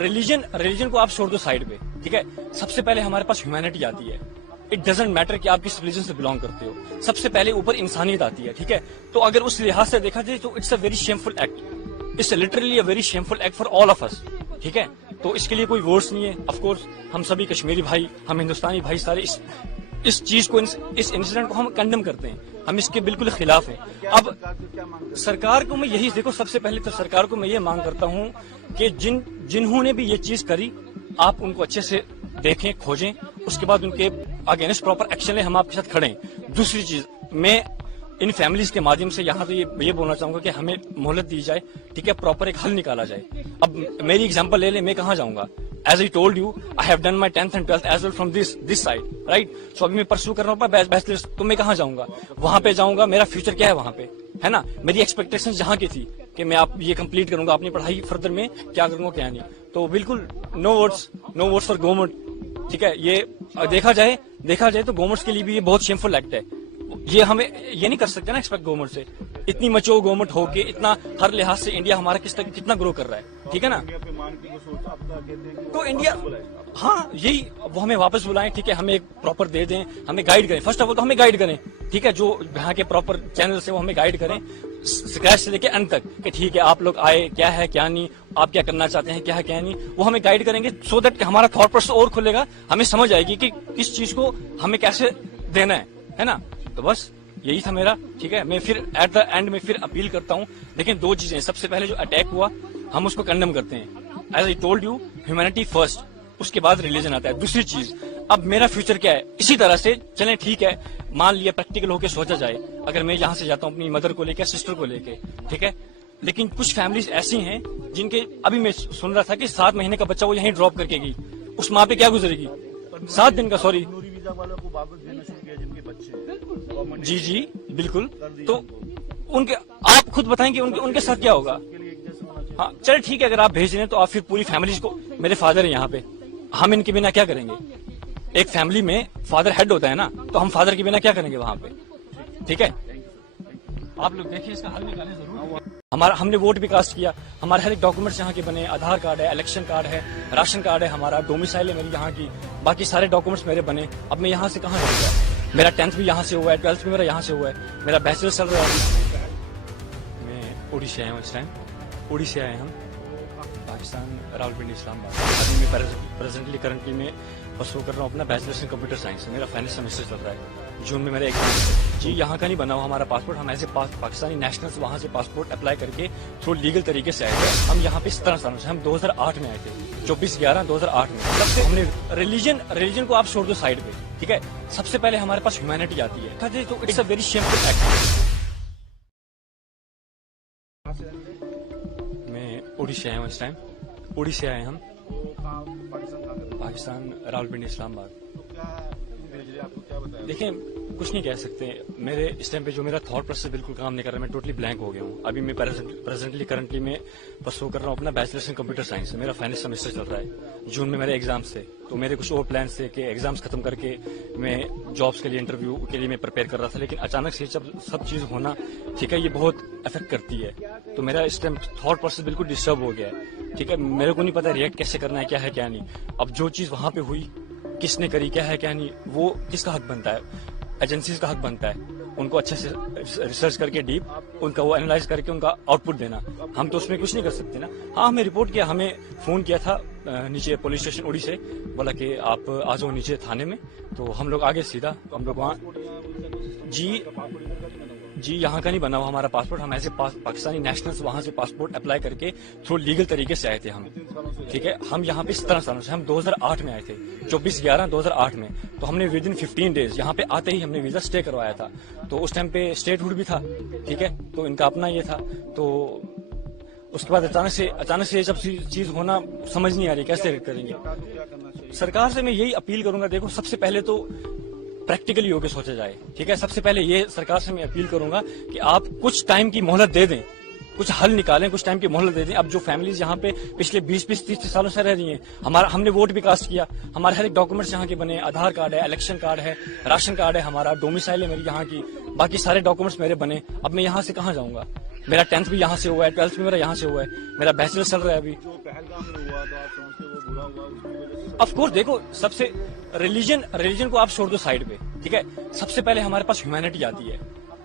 ریلیجن کو آپ چھوڑ دو سائڈ پہ, ٹھیک ہے. سب سے پہلے ہمارے پاس ہیومینٹی آتی ہے. اٹ ڈزنٹ میٹر کہ آپ کس ریلیجن سے بلانگ کرتے ہو, سب سے پہلے اوپر انسانیت آتی ہے, ٹھیک ہے. تو اگر اس لحاظ سے دیکھا جائے تو it's a very shameful act, it's literally a very shameful act for all of us, ٹھیک ہے. تو اس کے لیے کوئی ورڈس نہیں ہے. آف کورس ہم سبھی کشمیری بھائی, ہم ہندوستانی بھائی سارے اس چیز کو, اس انسیڈنٹ کو ہم کنڈم کرتے ہیں, ہم اس کے بالکل خلاف ہیں. اب سرکار کو میں یہی, دیکھو سب سے پہلے تو سرکار کو میں یہ مانگ کرتا ہوں کہ جنہوں نے بھی یہ چیز کری, आप उनको अच्छे से देखें, खोजें, उसके बाद उनके अगेंस्ट प्रॉपर एक्शन लें, हम आपके साथ खड़े हैं। दूसरी चीज, मैं इन फैमिलीज के माध्यम से यहाँ तो ये बोलना चाहूंगा कि हमें मोहलत दी जाए, ठीक है, प्रॉपर एक हल निकाला जाए। अब मेरी एग्जांपल ले ले, मैं कहाँ जाऊंगा? As I told you, I have done my 10th and 12th as well from this side, right? So अभी मैं परस्यू कर रहा हूँ बैचलर्स, तो मैं कहाँ जाऊंगा? वहां पे जाऊंगा, मेरा फ्यूचर क्या है वहां पे, है ना? मेरी एक्सपेक्टेशन जहाँ की थी कि मैं आप ये कंप्लीट करूंगा, अपनी पढ़ाई फर्दर में क्या करूंगा क्या नहीं, तो बिल्कुल नो वर्ड्स फॉर गवर्नमेंट, ठीक है? ये देखा जाए तो गवर्नमेंट के लिए भी ये बहुत शेमफुल एक्ट है। ये हमें ये नहीं कर सकते ना एक्सपेक्ट गवर्नमेंट से, इतनी मच्योर गवर्नमेंट हो के इतना हर लिहाज से इंडिया हमारा कितना ग्रो कर रहा है, ठीक है ना? तो इंडिया, हाँ यही, वो हमें वापस बुलाएं, ठीक है, हमें एक प्रॉपर दे दें, हमें गाइड करें। फर्स्ट ऑफ ऑल तो हमें गाइड करें, ठीक है, जो यहाँ के प्रॉपर चैनल से वो हमें गाइड करें स्क्रैच से लेके अंत तक, कि ठीक है आप लोग आए, क्या है क्या नहीं, आप क्या करना चाहते हैं, क्या है क्या नहीं, वो हमें गाइड करेंगे, सो दैट हमारा थॉट प्रोसेस और खुलेगा, हमें समझ आएगी कि किस चीज को हमें कैसे देना है ना? तो बस यही था मेरा, ठीक है। मैं फिर एट द एंड में फिर अपील करता हूँ। लेकिन दो चीजें, सबसे पहले जो अटैक हुआ हम उसको कंडेम करते हैं, as I told you, humanity first, उसके बाद रिलीजन आता है। दूसरी चीज, अब मेरा फ्यूचर क्या है, इसी तरह से चलें, ठीक है, मान लिया प्रैक्टिकल होके सोचा जाए, अगर मैं यहाँ से जाता हूँ अपनी मदर को लेकर, सिस्टर को लेके, ठीक है, लेकिन कुछ फैमिलीज ऐसी हैं जिनके, अभी मैं सुन रहा था कि 7 महीने का बच्चा वो यहीं ड्रॉप करके गई, उस माँ पे क्या गुजरेगी? 7 दिन का, सॉरी, जी बिल्कुल। तो उनके, आप खुद बताएं कि उनके साथ क्या होगा? हाँ चल ठीक है, अगर आप भेज रहे हैं तो आप फिर पूरी फैमिली को, मेरे फादर है यहाँ पे, हम इनके बिना क्या करेंगे? एक फैमिली में फादर हेड होता है ना, तो हम फादर के बिना क्या करेंगे वहां पे? ठीक है, आप लोग देखिए, इसका हल निकालें जरूर। हमने वोट भी कास्ट किया, हमारे हर एक डॉक्यूमेंट्स यहाँ के बने, आधार कार्ड है, इलेक्शन कार्ड है, राशन कार्ड है, हमारा डोमिसाइल है मेरी यहाँ की, बाकी सारे डॉक्यूमेंट्स मेरे बने। अब मैं यहाँ से कहाँ जाऊंगा? मेरा 10th भी यहाँ से हुआ है, 12th भी मेरा यहाँ से हुआ है, मेरा बैचलर चल रहा है। मैं उड़ीसा से आया हूँ, इस टाइम उड़ीसा से आए हम, पाकिस्तान, रावलपिंडी, इस्लामाबाद। अभी मैं प्रेजेंटली करंटली में परस्यू कर रहा हूँ अपना बैचलर्स इन कंप्यूटर साइंस से, मेरा फाइनल सेमेस्टर चल रहा है, जून में मेरा एग्जाम। जी यहाँ का नहीं बना हुआ हमारा पासपोर्ट, हम ऐसे पाकिस्तानी नेशनल से वहाँ से पासपोर्ट अप्लाई करके थ्रू लीगल तरीके से आए थे। हम यहाँ पे 17 सालों से, हम 2008 में आए थे, 24/11/2008 में। तब से हमने रिलीजन को आप छोड़ दो साइड पे, ठीक है, सबसे पहले हमारे पास ह्यूमैनिटी आती है, तो it's a very shameful act. मैं उड़ीसा से आया हूँ, इस टाइम उड़ीसा से आए हम, पाकिस्तान, रावलपिंडी, इस्लामाबाद। देखिए कुछ नहीं कह सकते, मेरे इस टाइम पे जो मेरा थॉट प्रोसेस बिल्कुल काम नहीं कर रहा, मैं टोटली ब्लैंक हो गया हूँ। अभी मैं प्रेजेंटली करंटली में परस्यू कर रहा हूँ अपना बैचलर्स इन कंप्यूटर साइंस से, मेरा फाइनल सेमेस्टर चल रहा है, जून में मेरे एग्जाम्स थे। तो मेरे कुछ और प्लान्स थे कि एग्जाम्स खत्म करके मैं जॉब्स के लिए, इंटरव्यू के लिए मैं प्रिपेयर कर रहा था, लेकिन अचानक से जब सब चीज होना, ठीक है, ये बहुत इफेक्ट करती है, तो मेरा इस टाइम थॉट प्रोसेस बिल्कुल डिस्टर्ब हो गया है, ठीक है। मेरे को नहीं पता रिएक्ट कैसे करना है, क्या है क्या नहीं। अब जो चीज वहां पे हुई, किसने करी, क्या है क्या नहीं, वो किसका हक बनता है? एजेंसीज का हक बनता है उनको अच्छे से रिसर्च करके डीप उनका वो एनालाइज करके उनका आउटपुट देना। हम तो उसमें कुछ नहीं कर सकते ना। हाँ, हमें रिपोर्ट किया, हमें फोन किया था नीचे पुलिस स्टेशन उड़ी से, बोला कि आप आ जाओ नीचे थाने में, तो हम लोग आगे सीधा, हम लोग वहाँ, जी यहाँ का नहीं बना हुआ हमारा पासपोर्ट, हम ऐसे पाकिस्तानी नेशनल्स वहाँ से पासपोर्ट अप्लाई करके थ्रू लीगल तरीके से आए थे हम, ठीक है। हम यहाँ पे 17 सालों से, हम 2008 में आए थे, 24/11/2008 में। तो हमने विद इन 15 डेज यहाँ पे आते ही हमने वीजा स्टे करवाया था, तो उस टाइम पे स्टेटहुड भी था, ठीक है, तो इनका अपना ये था। तो उसके बाद अचानक से जब चीज होना, समझ नहीं आ रही कैसे करेंगे। सरकार से मैं यही अपील करूंगा, देखो सबसे पहले तो प्रैक्टिकली होकर सोचा जाए, ठीक है। सबसे पहले ये सरकार से मैं अपील करूंगा कि आप कुछ टाइम की मोहलत दे दें, कुछ हल निकालें, कुछ टाइम की मोहलत दे दें। अब जो फैमिलीज यहाँ पे पिछले 20-30 सालों से रह रही हैं, हमने वोट भी कास्ट किया, हमारे हर एक डॉक्यूमेंट्स यहाँ के बने, आधार कार्ड है, इलेक्शन कार्ड है, राशन कार्ड है, हमारा डोमिसाइल है मेरी यहाँ की, बाकी सारे डॉक्यूमेंट्स मेरे बने। अब मैं यहाँ से कहाँ जाऊंगा? मेरा 10th भी यहाँ से हुआ है, 12th भी मेरा यहाँ से हुआ है, मेरा बैचलर चल रहा है अभी। ऑफ कोर्स देखो, सबसे रिलीजन को आप छोड़ दो साइड पे, ठीक है, सबसे पहले हमारे पास ह्यूमैनिटी आती है।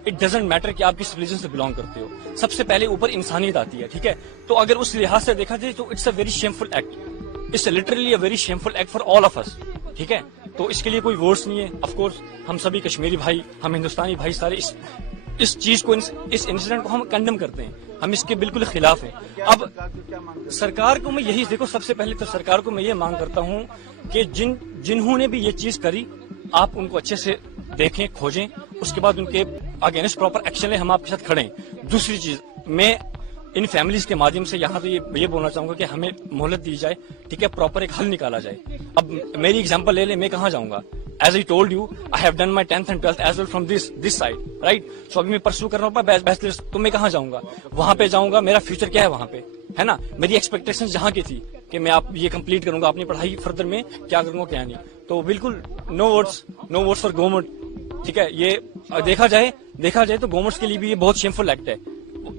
इट डजंट मैटर कि आप किस रिलीजन से बिलोंग करते हो, सबसे पहले ऊपर इंसानियत आती है, ठीक है। तो अगर उस लिहाज से देखा जाए तो it's a very shameful act, it's literally a very shameful act for all of us, ठीक है। तो इसके लिए कोई वर्ड्स नहीं है। ऑफ कोर्स हम सभी कश्मीरी भाई, हम हिंदुस्तानी भाई सारे इस चीज को, इस इंसिडेंट को हम कंडेम करते हैं, हम इसके बिल्कुल खिलाफ हैं। अब सरकार को मैं यही, देखो सबसे पहले तो सरकार को मैं ये मांग करता हूँ कि जिन्होंने भी ये चीज करी, आप उनको अच्छे से देखें, खोजें, उसके बाद उनके अगेंस्ट प्रॉपर एक्शन लें, हम आपके साथ खड़े हैं। दूसरी चीज, मैं इन फैमिलीज के माध्यम से यहाँ तो ये बोलना चाहूंगा कि हमें मोहलत दी जाए, ठीक है, प्रॉपर एक हल निकाला जाए। अब मेरी एग्जांपल ले ले, मैं कहाँ जाऊंगा? As I told you, I have done my 10th and 12th as well from this side, right? So अभी मैं परसू कर रहा हूँ बैचलर्स, तो मैं कहाँ जाऊंगा? वहां पे जाऊंगा, मेरा फ्यूचर क्या है वहां पे, है ना? मेरी एक्सपेक्टेशंस जहाँ की थी कि मैं आप ये कंप्लीट करूंगा, अपनी पढ़ाई फर्दर में क्या करूंगा क्या नहीं, तो बिल्कुल नो वर्ड्स फॉर गवर्नमेंट, ठीक है? ये देखा जाए तो गवर्नमेंट के लिए भी ये बहुत शेमफुल एक्ट है।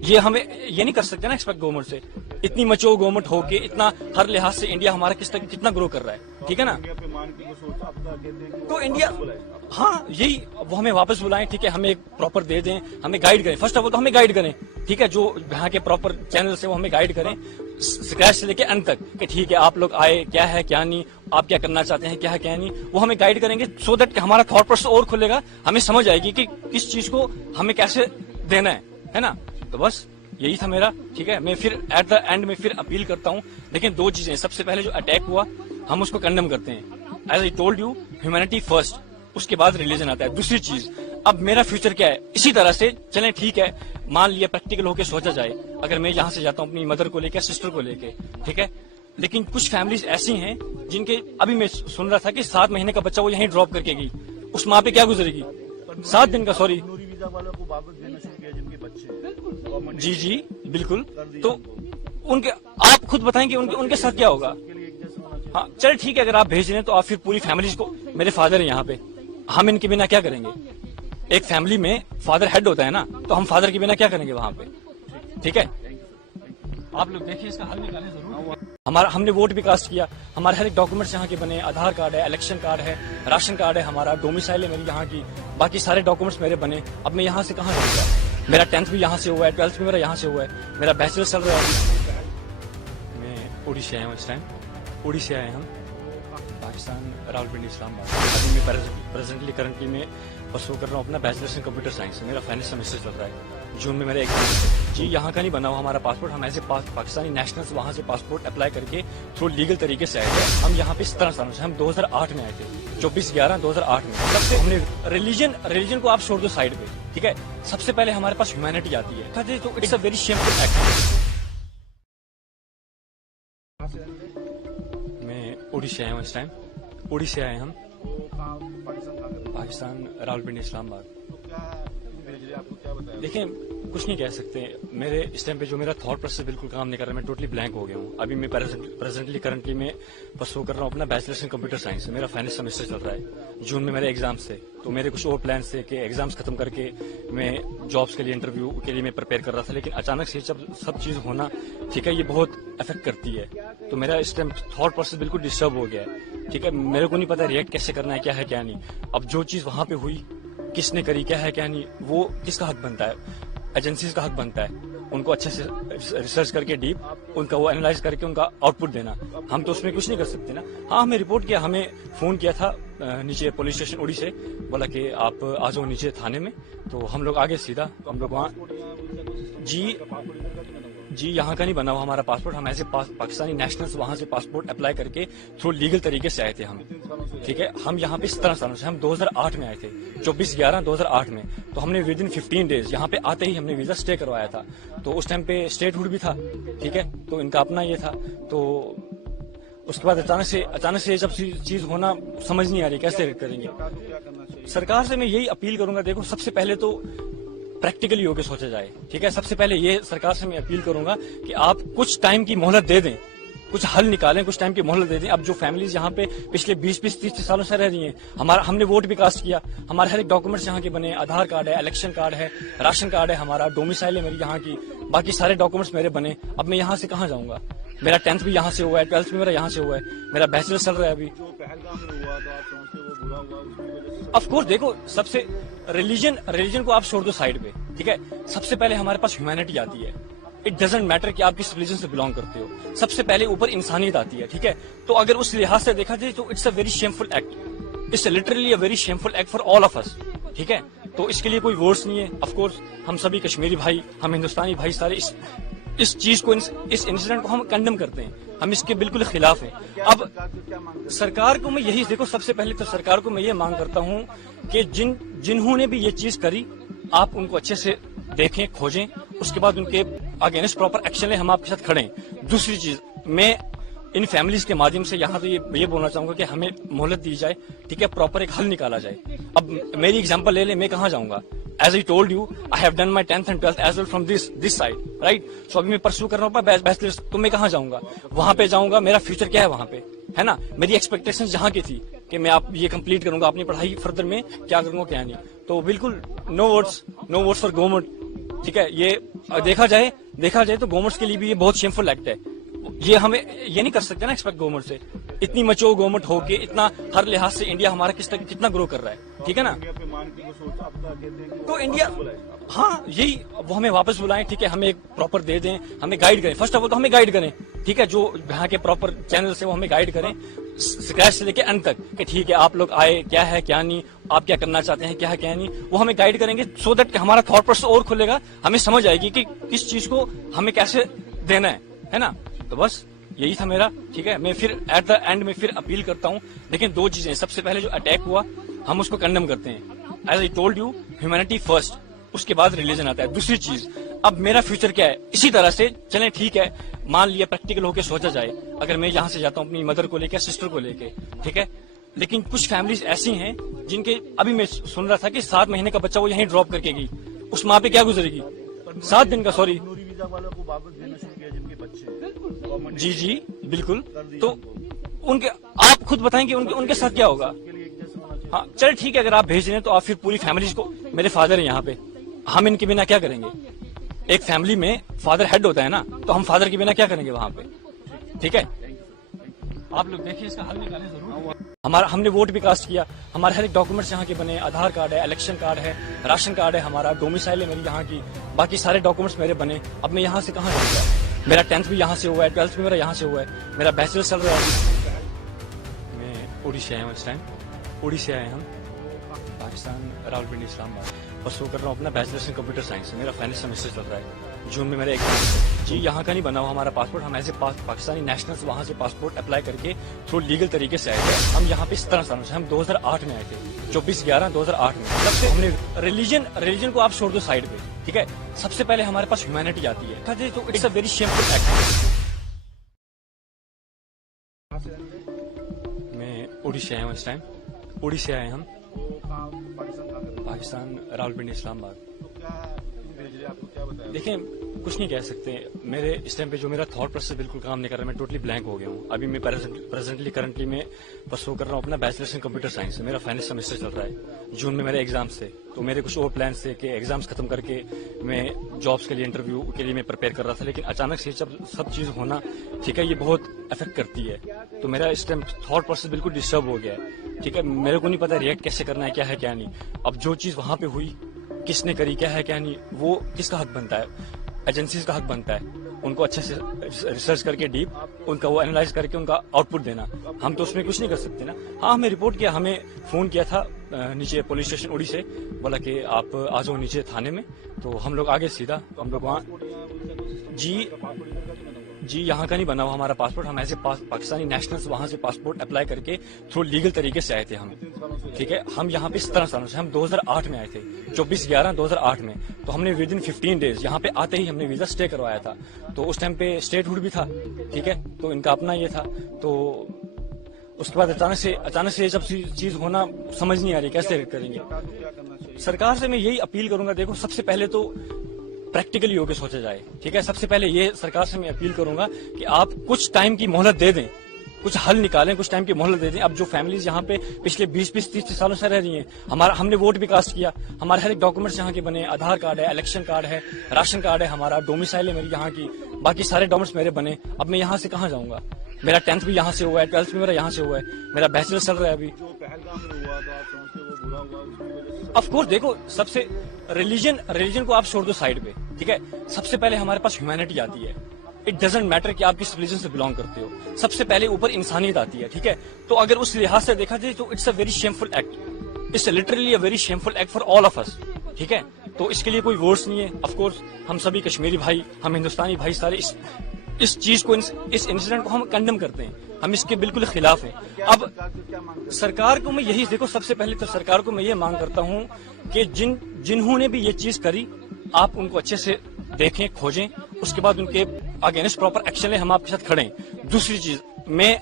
ये हमें ये नहीं कर सकते ना एक्सपेक्ट गवर्नमेंट से, इतनी मचो गवर्नमेंट हो के इतना हर लिहाज से इंडिया हमारा कितना ग्रो कर रहा है, ठीक है ना? तो इंडिया, हाँ यही, वो हमें वापस बुलाएं, ठीक है, हमें एक प्रॉपर दे दें, हमें गाइड करें, फर्स्ट ऑफ ऑल तो हमें गाइड करें, ठीक है, जो यहाँ के प्रॉपर चैनल से वो हमें गाइड करें स्क्रैच से लेके अंत तक, कि ठीक है आप लोग आए, क्या है क्या नहीं, आप क्या करना चाहते हैं, क्या है क्या नहीं, वो हमें गाइड करेंगे, सो दैट हमारा थॉट प्रोसेस और खुलेगा, हमें समझ आएगी कि किस चीज को हमें कैसे देना है ना? तो बस यही था मेरा, ठीक है। मैं फिर एट द एंड में फिर अपील करता हूँ, लेकिन दो चीजें, सबसे पहले जो अटैक हुआ हम उसको कंडेम करते हैं, as I told you, humanity first, उसके बाद रिलीजन आता है। दूसरी चीज, अब मेरा फ्यूचर क्या है, इसी तरह से चलें, ठीक है, मान लिया प्रैक्टिकल होकर सोचा जाए, अगर मैं यहाँ से जाता हूँ अपनी मदर को लेकर, सिस्टर को लेके, ठीक है, लेकिन कुछ फैमिलीज ऐसी हैं जिनके, अभी मैं सुन रहा था कि 7 महीने का बच्चा वो यहीं ड्रॉप करके गई, उस माँ पे क्या गुजरेगी? 7 दिन का, सॉरी, जी बिल्कुल, तो उनके, आप खुद बताएं कि उनके साथ क्या होगा? हाँ चल ठीक है, अगर आप भेज रहे हैं तो आप फिर पूरी फैमिली को, मेरे फादर है यहाँ पे, हम इनके बिना क्या करेंगे? एक फैमिली में फादर हेड होता है ना, तो हम फादर के बिना क्या करेंगे वहाँ पे, ठीक है? आप लोग देखिए, इसका हल निकालें जरूर। हमने वोट भी कास्ट किया, हमारे हर एक डॉक्यूमेंट्स यहाँ के बने, आधार कार्ड है, इलेक्शन कार्ड है, राशन कार्ड है, हमारा डोमिसाइल है मेरी यहाँ की, बाकी सारे डॉक्यूमेंट्स मेरे बने। अब मैं यहाँ से कहाँ जाऊँगा? मेरा 10th भी यहाँ से हुआ है, 12th भी मेरा यहाँ से हुआ है, मेरा बैचलर चल रहा है। मैं उड़ीसा आया हूँ इस टाइम, उड़ीसा आए हम, पाकिस्तान, रावलपिंडी, इस्लामाबाद। अभी मैं प्रेजेंटली करंटली मैं परसू कर रहा हूँ अपना बैचलर्स इन कंप्यूटर साइंस, मेरा फाइनल सेमेस्टर चल रहा है, जून में मेरा एग्जाम। जी यहाँ का नहीं बना हुआ हमारा पासपोर्ट, हम ऐसे पाकिस्तानी नेशनल्स वहाँ से पासपोर्ट अप्लाई करके थ्रू लीगल तरीके से आए थे। हम यहाँ पे 17 सालों से, हम 2008 में आए थे, 24/11/2008 में। सबसे हमने रिलीजन को आप छोड़ दो साइड पे, ठीक है, सबसे पहले हमारे पास ह्यूमैनिटी आती है, तो it's a very shameful act. मैं उड़ीसा आया हूँ इस टाइम, उड़ीसा आए हम, पाकिस्तान, रावलपिंडी, इस्लामाबाद। देखिए कुछ नहीं कह सकते, मेरे इस टाइम पे जो मेरा थॉट प्रोसेस बिल्कुल काम नहीं कर रहा, मैं टोटली ब्लैंक हो गया हूँ। अभी मैं प्रेजेंटली करंटली मैं परसू कर रहा हूँ अपना बैचलर्स इन कंप्यूटर साइंस, मेरा फाइनल सेमेस्टर चल रहा है, जून में मेरे एग्जाम्स थे, तो मेरे कुछ और प्लान थे कि एग्जाम्स खत्म करके मैं जॉब्स के लिए, इंटरव्यू के लिए मैं प्रिपेयर कर रहा था, लेकिन अचानक से जब सब चीज होना, ठीक है, ये बहुत अफेक्ट करती है, तो मेरा इस टाइम थॉट प्रोसेस बिल्कुल डिस्टर्ब हो गया है, ठीक है। मेरे को नहीं पता रिएक्ट कैसे करना है, क्या है क्या नहीं। अब जो चीज वहां पे हुई, किसने करी, क्या है क्या नहीं, वो किसका हक बनता है? एजेंसीज का हक बनता है उनको अच्छे से रिसर्च करके डीप उनका वो एनालाइज करके उनका आउटपुट देना। हम तो उसमें कुछ नहीं कर सकते ना। हाँ, हमें रिपोर्ट किया, हमें फोन किया था नीचे पुलिस स्टेशन उड़ी से, बोला कि आप आ जाओ नीचे थाने में, तो हम लोग आगे सीधा, हम लोग वहाँ जी यहाँ का नहीं बना हुआ हमारा पासपोर्ट, हम ऐसे पाकिस्तानी नेशनल्स वहाँ से पासपोर्ट अप्लाई करके थ्रू लीगल तरीके से आए थे हम, ठीक है। हम यहाँ पे 17 सालों से, हम 2008 में आए थे, 24/11/2008 में, तो हमने विद इन 15 डेज यहाँ पे आते ही हमने वीजा स्टे करवाया था, तो उस टाइम पे स्टेटहुड भी था, ठीक है, तो इनका अपना ये था। तो उसके बाद अचानक से जब चीज होना समझ नहीं आ रही कैसे करेंगे। सरकार से मैं यही अपील करूंगा, देखो सबसे पहले तो प्रैक्टिकली होकर सोचा जाए, ठीक है। सबसे पहले ये सरकार से मैं अपील करूंगा कि आप कुछ टाइम की मोहलत दे दें, कुछ हल निकालें, कुछ टाइम की मोहलत दे दें। अब जो फैमिलीज यहाँ पे पिछले 20-30 सालों से रह रही हैं, हमने वोट भी कास्ट किया, हमारे हर एक डॉक्यूमेंट्स यहाँ के बने, आधार कार्ड है, इलेक्शन कार्ड है, राशन कार्ड है, हमारा डोमिसाइल है मेरी यहाँ की, बाकी सारे डॉक्यूमेंट्स मेरे बने। अब मैं यहाँ से कहाँ जाऊंगा? मेरा 10th भी यहाँ से हुआ है, 12th भी मेरा यहाँ से हुआ है, मेरा बैचलर चल रहा है अभी। ऑफ कोर्स देखो, सबसे रिलीजन को आप छोड़ दो साइड पे, ठीक है, सबसे पहले हमारे पास ह्यूमैनिटी आती है। इट डजंट मैटर कि आप किस रिलीजन से बिलोंग करते हो, सबसे पहले ऊपर इंसानियत आती है, ठीक है। तो अगर उस लिहाज से देखा जाए तो it's a very shameful act, it's literally a very shameful act for all of us, ठीक है। تو اس کے لیے کوئی ورڈس نہیں ہے. آف کورس ہم سبھی کشمیری بھائی, ہم ہندوستانی بھائی سارے اس چیز کو, اس انسیڈنٹ کو ہم کنڈم کرتے ہیں, ہم اس کے بالکل خلاف ہیں. اب سرکار کو میں یہی دیکھو, سب سے پہلے تو سرکار کو میں یہ مانگ کرتا ہوں کہ جنہوں نے بھی یہ چیز کری, آپ ان کو اچھے سے دیکھیں, کھوجیں, اس کے بعد ان کے اگینسٹ پراپر ایکشن لیں, ہم آپ کے ساتھ کھڑے ہیں. دوسری چیز, میں ان فیملیز کے مادھیم سے یہاں تو یہ بولنا چاہوں گا کہ ہمیں مہلت دی جائے, ٹھیک ہے, پراپر ایک حل نکالا جائے. اب میری اگزامپل لے لیں, میں کہاں جاؤں گا؟ As I told you, I have done my 10th and 12th as well from this side, right? So ابھی میں پرسو کر رہا ہوں بیچلرز, تو میں کہاں جاؤں گا؟ وہاں پہ جاؤں گا, میرا فیوچر کیا ہے وہاں پہ, ہے نا؟ میری ایکسپیکٹیشن جہاں کی تھی کہ میں آپ یہ کمپلیٹ کروں گا, اپنی پڑھائی فردر میں کیا کروں گا کیا نہیں. تو بالکل نو ورڈس فار گورنمنٹ, ٹھیک ہے. یہ دیکھا جائے تو گورنمنٹ کے لیے بھی یہ بہت شیمفل ایکٹ ہے. یہ ہمیں یہ نہیں کر سکتے نا ایکسپیکٹ گورنمنٹ سے, اتنی مچور گورنمنٹ ہو کے, اتنا ہر لحاظ سے انڈیا ہمارا کتنا گرو کر رہا ہے, ٹھیک ہے نا. تو انڈیا, ہاں یہی, وہ ہمیں واپس بلائیں, ٹھیک ہے, ہمیں ایک پراپر دے دیں, ہمیں گائیڈ کریں. فرسٹ آف آل تو ہمیں گائیڈ کریں, ٹھیک ہے, جو یہاں کے پراپر چینل سے وہ ہمیں گائیڈ کریں اسکریچ سے لے کے اینڈ تک, کہ ٹھیک ہے آپ لوگ آئے, کیا ہے کیا نہیں, آپ کیا کرنا چاہتے ہیں, کیا ہے کیا نہیں, وہ ہمیں گائیڈ کریں گے, سو دیٹ کہ ہمارا تھاٹ پروسیس اور کھلے گا, ہمیں سمجھ آئے گی کہ کس چیز کو ہمیں کیسے دینا ہے نا. تو بس یہی تھا میرا, ٹھیک ہے. میں پھر ایٹ دا اینڈ میں پھر اپیل کرتا ہوں, لیکن دو چیزیں. سب سے پہلے جو اٹیک ہوا, ہم اس کو کنڈم کرتے ہیں, as I told you, humanity first, اس کے بعد ریلیجن آتا ہے. دوسری چیز, اب میرا فیوچر کیا ہے, اسی طرح سے چلیں, ٹھیک ہے, مان لیا پریکٹیکل ہو کے سوچا جائے, اگر میں یہاں سے جاتا ہوں اپنی مدر کو لے کے, سسٹر کو لے کے, ٹھیک ہے, لیکن کچھ فیملیز ایسی ہیں جن کے, ابھی میں سن رہا تھا کہ 7 مہینے کا بچہ وہ یہیں ڈراپ کر کے گئی, اس ماں پہ کیا گزرے گی, 7 دن کا, سوری. جی بالکل. تو ان کے, آپ خود بتائیں کہ ان کے ساتھ کیا ہوگا. ہاں چلے ٹھیک ہے, اگر آپ بھیج رہے ہیں تو آپ پھر پوری فیملیز کو, میرے فادر ہیں یہاں پہ, ہم ان کے بنا کیا کریں گے. ایک فیملی میں فادر ہیڈ ہوتا ہے نا, تو ہم فادر کے بنا کیا کریں گے وہاں پہ, ٹھیک ہے. آپ لوگ دیکھیں, اس کا حل نکالیں ضرور. ہم نے ووٹ بھی کاسٹ کیا, ہمارے ہر ایک ڈاکومنٹس یہاں کے بنے, آدھار کارڈ ہے, الیکشن کارڈ ہے, راشن کارڈ ہے, ہمارا ڈومیسائل ہے میری یہاں کی, باقی سارے ڈاکومنٹس میرے بنے. اب میں یہاں سے کہاں جاؤں گا؟ میرا 10th بھی یہاں سے ہوا ہے, 12th بھی میرا یہاں سے ہوا ہے, میرا بیچلر چل رہا ہے. میں اڑیسہ آیا ہوں اس ٹائم, اڑیسہ آئے ہم, پاکستان, راولپنڈی, اسلام آباد. بس وہ کر رہا ہوں اپنا بیچلرس ان کمپیوٹر سائنس سے, میرا فائنل سیمسٹر چل رہا ہے. جون میں میرا ایگزام. جی یہاں کا نہیں بنا ہوا ہمارا پاسپورٹ, ہم ایسے پاکستانی نیشنل سے وہاں سے پاسپورٹ اپلائی کر کے تھرو لیگل طریقے سے آئے تھے. ہم یہاں پہ 17 سالوں سے, ہم 2008 میں آئے تھے, 24/11/2008 میں. جب سے ہم نے ریلیجن کو آپ چھوڑ دو سائڈ پہ, ٹھیک ہے, سب سے پہلے ہمارے پاس ہیومینٹی آتی ہے, تو it's a very shameful act. میں اڑیسہ آیا ہوں اس ٹائم, اڑیسہ آئے ہم, پاکستان, راولپنڈی, اسلام آباد. دیکھیں کچھ نہیں کہہ سکتے, میرے اس ٹائم پہ جو میرا تھاٹ پروسیس بالکل کام نہیں کر رہا, میں ٹوٹلی بلینک ہو گیا ہوں. ابھی میں کرنٹلی میں بس وہ کر رہا ہوں اپنا بیچلرس ان کمپیوٹر سائنس سے, میرا فائنل سیمسٹر چل رہا ہے. جون میں میرے ایگزامس تھے, تو میرے کچھ اور پلانس تھے کہ ایگزامس ختم کر کے میں جابس کے لیے, انٹرویو کے لیے میں پریپیئر کر رہا تھا, لیکن اچانک سے جب سب چیز ہونا, ٹھیک ہے, یہ بہت افیکٹ کرتی ہے. تو میرا اس ٹائم تھاٹ پروسیس بالکل ڈسٹرب ہو گیا ہے, ٹھیک ہے. میرے کو نہیں پتا ریئیکٹ کیسے کرنا ہے, کیا ہے کیا نہیں. اب جو چیز وہاں پہ ہوئی, کس نے کری, کیا ہے کیا نہیں, وہ کس کا حق بنتا ہے, ایجنسیز کا حق بنتا ہے, ان کو اچھے سے ریسرچ کر کے ڈیپ ان کا وہ اینالائز کر کے ان کا آؤٹ پٹ دینا. ہم تو اس میں کچھ نہیں کر سکتے نا. ہاں ہمیں رپورٹ کیا, ہمیں فون کیا تھا نیچے پولیس اسٹیشن اڑی سے, بولا کہ آپ آ جاؤ نیچے تھانے میں, تو ہم لوگ آگے سیدھا, ہم لوگ وہاں. جی یہاں کا نہیں بنا ہوا ہمارا پاسپورٹ, ہم ایسے پاکستانی نیشنل سے وہاں سے پاسپورٹ اپلائی کر کے تھرو لیگل طریقے سے آئے تھے ہم, ٹھیک ہے. ہم یہاں پہ 17 سالوں سے, ہم 2008 میں آئے تھے, 24/11/2008 میں. تو ہم نے ود ان 15 days یہاں پہ آتے ہی ہم نے ویزا اسٹے کروایا تھا. تو اس ٹائم پہ اسٹیٹ ہوڈ بھی تھا, ٹھیک ہے, تو ان کا اپنا یہ تھا. تو اس کے بعد اچانک سے جب چیز ہونا, سمجھ نہیں آ رہی کیسے کریں گے. سرکار سے میں یہی اپیل کروں گا, دیکھو سب سے پہلے تو پریکٹیکلی ہو کے سوچا جائے, ٹھیک ہے. سب سے پہلے یہ سرکار سے میں اپیل کروں گا کہ آپ کچھ ٹائم کی مہلت دے دیں, کچھ حل نکالیں, کچھ ٹائم کی مہلت دے دیں. اب جو فیملیز یہاں پہ پچھلے 20-30 سالوں سے رہ رہی ہیں, ہم نے ووٹ بھی کاسٹ کیا, ہمارے ہر ایک ڈاکومنٹس یہاں کے بنے, آدھار کارڈ ہے, الیکشن کارڈ ہے, راشن کارڈ ہے, ہمارا ڈومیسائل ہے میری یہاں کی, باقی سارے ڈاکومنٹس میرے بنے. اب میں یہاں سے کہاں جاؤں گا؟ میرا 10th بھی یہاں سے ہوا ہے, 12th بھی میرا یہاں سے ہوا ہے, میرا بیچلر چل رہا ہے ابھی. آف کورس دیکھو, سب سے ریلیجن کو آپ چھوڑ دو سائڈ پہ, ٹھیک ہے, سب سے پہلے ہمارے پاس ہیومینٹی آتی ہے. اٹ ڈزنٹ میٹر کہ آپ کس ریلیجن سے بلانگ کرتے ہو, سب سے پہلے اوپر انسانیت آتی ہے, ٹھیک ہے. تو اگر اس لحاظ سے دیکھا جائے تو it's a very shameful act. It's literally a very shameful act for all of us, ठीक है। तो इसके लिए कोई वर्ड्स नहीं है। ऑफ कोर्स हम सभी कश्मीरी भाई, हम हिंदुस्तानी भाई सारे इस चीज को, इस इंसिडेंट को हम कंडेम करते हैं, हम इसके बिल्कुल खिलाफ हैं। अब सरकार को मैं यही, देखो सबसे पहले तो सरकार को मैं ये मांग करता हूँ कि जिन्होंने भी ये चीज करी, आप उनको अच्छे से देखें, खोजें, उसके बाद उनके अगेंस्ट प्रॉपर एक्शन लें, हम आपके साथ खड़े हैं। दूसरी चीज, मैं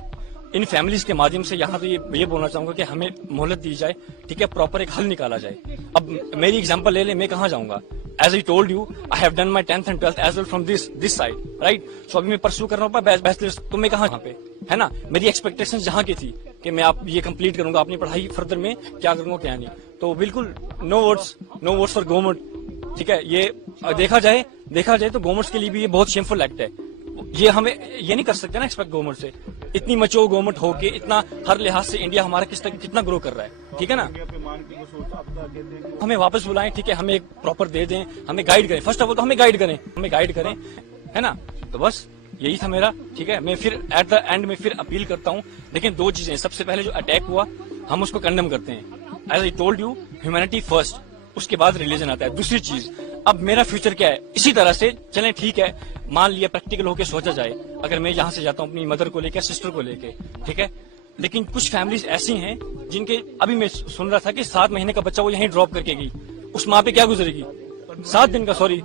इन फैमिलीज के माध्यम से यहाँ तो ये बोलना चाहूंगा कि हमें मोहलत दी जाए, ठीक है, प्रॉपर एक हल निकाला जाए। अब मेरी एग्जांपल ले ले, मैं कहाँ जाऊंगा? As I told you, I have done my 10th and 12th as well from this side, right? So अभी मैं परस्यू कर रहा हूँ बैचलर्स, तो मैं कहाँ पे, है ना? मेरी एक्सपेक्टेशन जहाँ की थी कि मैं आप ये कंप्लीट करूंगा, अपनी पढ़ाई फर्दर में क्या करूंगा क्या नहीं, तो बिल्कुल नो वर्ड्स फॉर गवर्नमेंट, ठीक है। ये देखा जाए तो गवर्नमेंट के लिए भी ये बहुत शेमफुल एक्ट है। ये हमें ये नहीं कर सकते ना एक्सपेक्ट गवर्नमेंट से, इतनी मचो गवर्नमेंट हो के इतना हर लिहाज से इंडिया हमारा कितना ग्रो कर रहा है, ठीक है ना। हमें वापस बुलाएं, ठीक है, हमें एक प्रॉपर दे दें, हमें गाइड करें, फर्स्ट ऑफ ऑल तो हमें गाइड करें, है ना। तो बस यही था मेरा, ठीक है। मैं फिर एट द एंड में फिर अपील करता हूँ। लेकिन दो चीजें, सबसे पहले जो अटैक हुआ हम उसको कंडेम करते हैं, as I told you, humanity first, उसके बाद रिलीजन आता है। दूसरी चीज, अब मेरा फ्यूचर क्या है, इसी तरह से चलें, ठीक है, मान लिया प्रैक्टिकल होके सोचा जाए, अगर मैं यहाँ से जाता हूँ अपनी मदर को लेके, सिस्टर को लेके, ठीक है, लेकिन कुछ फैमिलीज ऐसी हैं जिनके, अभी मैं सुन रहा था कि 7 महीने का बच्चा वो यहीं ड्रॉप करके गई, उस माँ पे क्या गुजरेगी? 7 दिन का, सॉरी,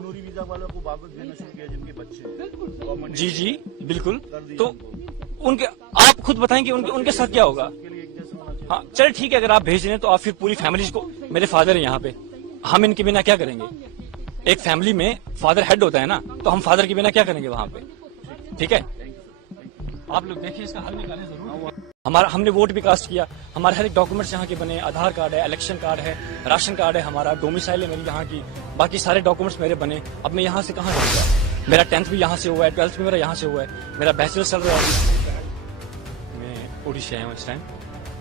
जी बिल्कुल। तो उनके, आप खुद बताएंगे उनके साथ क्या होगा? हाँ चल ठीक है, अगर आप भेज रहे हैं तो आप फिर पूरी फैमिलीज को, मेरे फादर है यहाँ पे, हम इनके बिना क्या करेंगे? एक फैमिली में फादर हेड होता है ना, तो हम फादर के बिना क्या करेंगे वहां पे, ठीक है। आप लोग देखिए, इसका हल निकालें जरूर। हमने वोट भी कास्ट किया, हमारे हर एक डॉक्यूमेंट्स यहाँ के बने, आधार कार्ड है, इलेक्शन कार्ड है, राशन कार्ड है, हमारा डोमिसाइल है मेरी यहाँ की, बाकी सारे डॉक्यूमेंट्स मेरे बने। अब मैं यहाँ से कहाँ जाऊँगा? मेरा 10th भी यहाँ से हुआ है, 12th भी मेरा यहाँ से हुआ है, मेरा बैचलर्स चल रहा है। मैं उड़ीसा आया हूँ इस टाइम,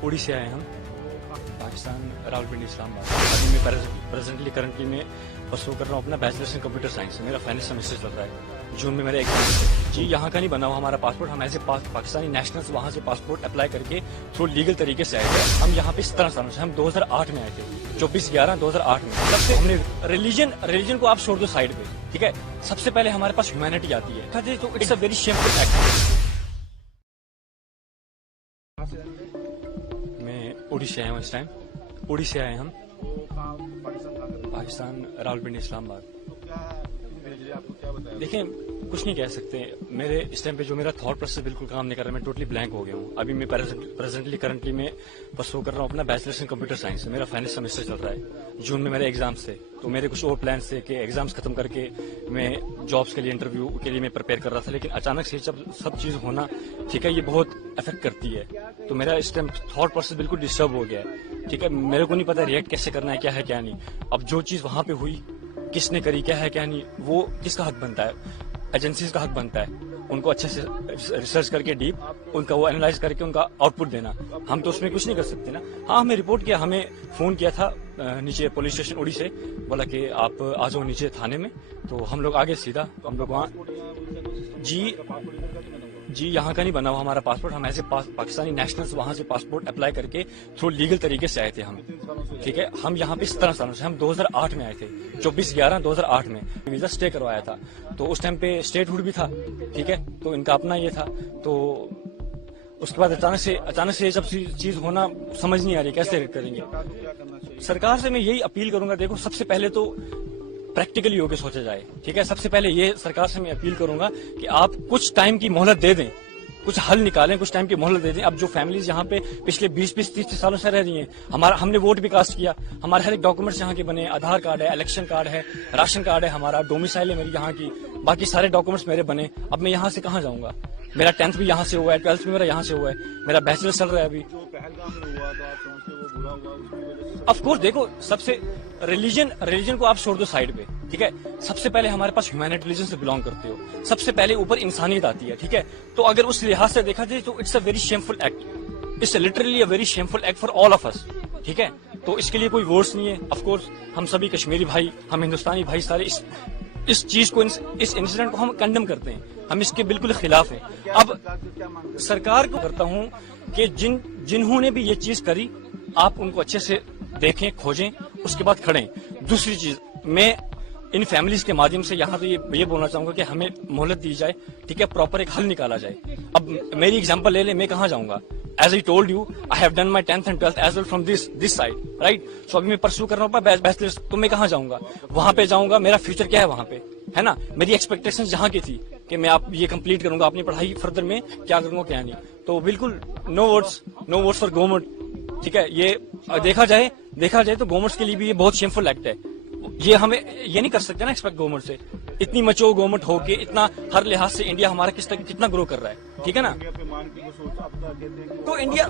उड़ीसा आए हम, पाकिस्तान, रावलपिंडी, इस्लामाबाद। अभी मैं प्रेजेंटली करंटली में परस्यू कर रहा हूँ अपना बैचलर्स इन कंप्यूटर साइंस, मेरा फाइनल सेमेस्टर चल रहा है, जून में मेरा एग्जाम है। जी यहाँ का नहीं बना हुआ हमारा पासपोर्ट, हम ऐसे पाकिस्तानी नेशनल्स वहाँ से पासपोर्ट अप्लाई करके थ्रू लीगल तरीके से आए थे। हम यहाँ पे 17 सालों से, हम 2008 में आए थे, 24/11/2008 में। सबसे हमने रिलीजन को आप छोड़ दो साइड पे, ठीक है, सबसे पहले हमारे पास ह्यूमैनिटी आती है, तो it's a very shameful act. मैं उड़ीसा आया हूँ इस टाइम, उड़ीसा आए हम, पाकिस्तान, रावलपिंडी, इस्लामाबाद। देखें, कुछ नहीं कह सकते, मेरे इस टाइम पे जो मेरा थॉट प्रोसेस बिल्कुल काम नहीं कर रहा, मैं टोटली ब्लैंक हो गया हूँ। अभी मैं प्रेजेंटली करंटली में परस्यू कर रहा हूँ अपना बैचलर्स इन कंप्यूटर साइंस, मेरा फाइनल सेमेस्टर चल रहा है, जून में मेरे एग्जाम्स थे। तो मेरे कुछ और प्लान्स थे कि एग्जाम्स खत्म करके मैं जॉब्स के लिए, इंटरव्यू के लिए मैं प्रिपेयर कर रहा था, लेकिन अचानक से जब सब चीज होना, ठीक है, ये बहुत इफेक्ट करती है, तो मेरा इस टाइम थॉट प्रोसेस बिल्कुल डिस्टर्ब हो गया है, ठीक है। मेरे को नहीं पता रिएक्ट कैसे करना है, क्या है क्या नहीं। अब जो चीज वहां पे हुई, किसने करी, क्या है क्या नहीं, वो किसका हक बनता है? एजेंसीज का हक बनता है उनको अच्छे से रिसर्च करके डीप उनका वो एनालाइज करके उनका आउटपुट देना। हम तो उसमें कुछ नहीं कर सकते ना। हाँ, हमें रिपोर्ट किया, हमें फोन किया था नीचे पुलिस स्टेशन उड़ी से, बोला कि आप आ जाओ नीचे थाने में, तो हम लोग आगे सीधा, हम लोग वहाँ, जी यहाँ का नहीं बना हुआ हमारा पासपोर्ट, हम ऐसे पाकिस्तानी नेशनल्स वहाँ से पासपोर्ट अप्लाई करके थ्रू लीगल तरीके से आए थे हम, ठीक है। हम यहाँ पे 17 सालों से, हम 2008 में आए थे, 24/11/2008 में वीजा स्टे करवाया था, तो उस टाइम पे स्टेटहुड भी था, ठीक है, तो इनका अपना ये था। तो उसके बाद अचानक से जब चीज होना, समझ नहीं आ रही कैसे करेंगे। सरकार से मैं यही अपील करूंगा, देखो सबसे पहले तो प्रैक्टिकली होकर सोचा जाए, ठीक है। सबसे पहले ये सरकार से मैं अपील करूंगा कि आप कुछ टाइम की मोहलत दे दें, कुछ हल निकालें, कुछ टाइम की मोहलत दे दें। अब जो फैमिलीज यहाँ पे पिछले 20-30 सालों से रह रही हैं, हमने वोट भी कास्ट किया, हमारे हर एक डॉक्यूमेंट्स यहाँ के बने, आधार कार्ड है, इलेक्शन कार्ड है, राशन कार्ड है, हमारा डोमिसाइल है मेरी यहाँ की, बाकी सारे डॉक्यूमेंट्स मेरे बने। अब मैं यहाँ से कहाँ जाऊँगा? मेरा 10th भी यहाँ से हुआ है, 12th भी मेरा यहाँ से हुआ है, मेरा बैचलर्स चल रहा है अभी। ऑफ कोर्स देखो, सबसे रिलीजन को आप छोड़ दो साइड पे, ठीक है, सबसे पहले हमारे पास ह्यूमैनिटी रिलीजन से बिलोंग करते हो, सबसे पहले ऊपर इंसानियत आती है, ठीक है। तो अगर उस लिहाज से देखा जाए तो it's a very shameful act, it's literally a very shameful act for all of us, ठीक है। तो इसके लिए कोई वर्ड्स नहीं है। ऑफ कोर्स हम सभी कश्मीरी भाई, हम हिंदुस्तानी भाई सारे इस चीज को, इस इंसिडेंट को हम कंडेम करते हैं, हम इसके बिल्कुल खिलाफ हैं। अब सरकार को करता हूँ कि जिन्होंने भी ये चीज करी, आप उनको अच्छे से دیکھیں, کھوجیں, اس کے بعد کھڑیں. دوسری چیز, میں ان فیملیز کے مادھیم سے یہاں پہ یہ بولنا چاہوں گا کہ ہمیں مہلت دی جائے, ٹھیک ہے, پراپر ایک حل نکالا جائے. اب میری اگزامپل لے لیں, میں کہاں جاؤں گا؟ As I told you, I have done my 10th and 12th as well from this side, right. So ابھی میں پرسو کر رہا ہوں بیچلرس, تو میں کہاں جاؤں گا؟ وہاں پہ جاؤں گا, میرا فیوچر کیا ہے وہاں پہ, ہے نا. میری ایکسپیکٹیشن جہاں کی تھی کہ میں آپ یہ کمپلیٹ کروں گا, اپنی پڑھائی فردر میں کیا کروں گا کیا نہیں. تو بالکل نو ووٹس فار گورنمنٹ, ٹھیک ہے. یہ دیکھا جائے تو گورنمنٹ کے لیے بھی یہ بہت شیمفل ایکٹ ہے. یہ ہمیں یہ نہیں کر سکتے نا ایکسپیکٹ گورنمنٹ سے, اتنی مچور گورنمنٹ ہو کے اتنا ہر لحاظ سے انڈیا ہمارا کتنا گرو کر رہا ہے, ٹھیک ہے نا. تو انڈیا,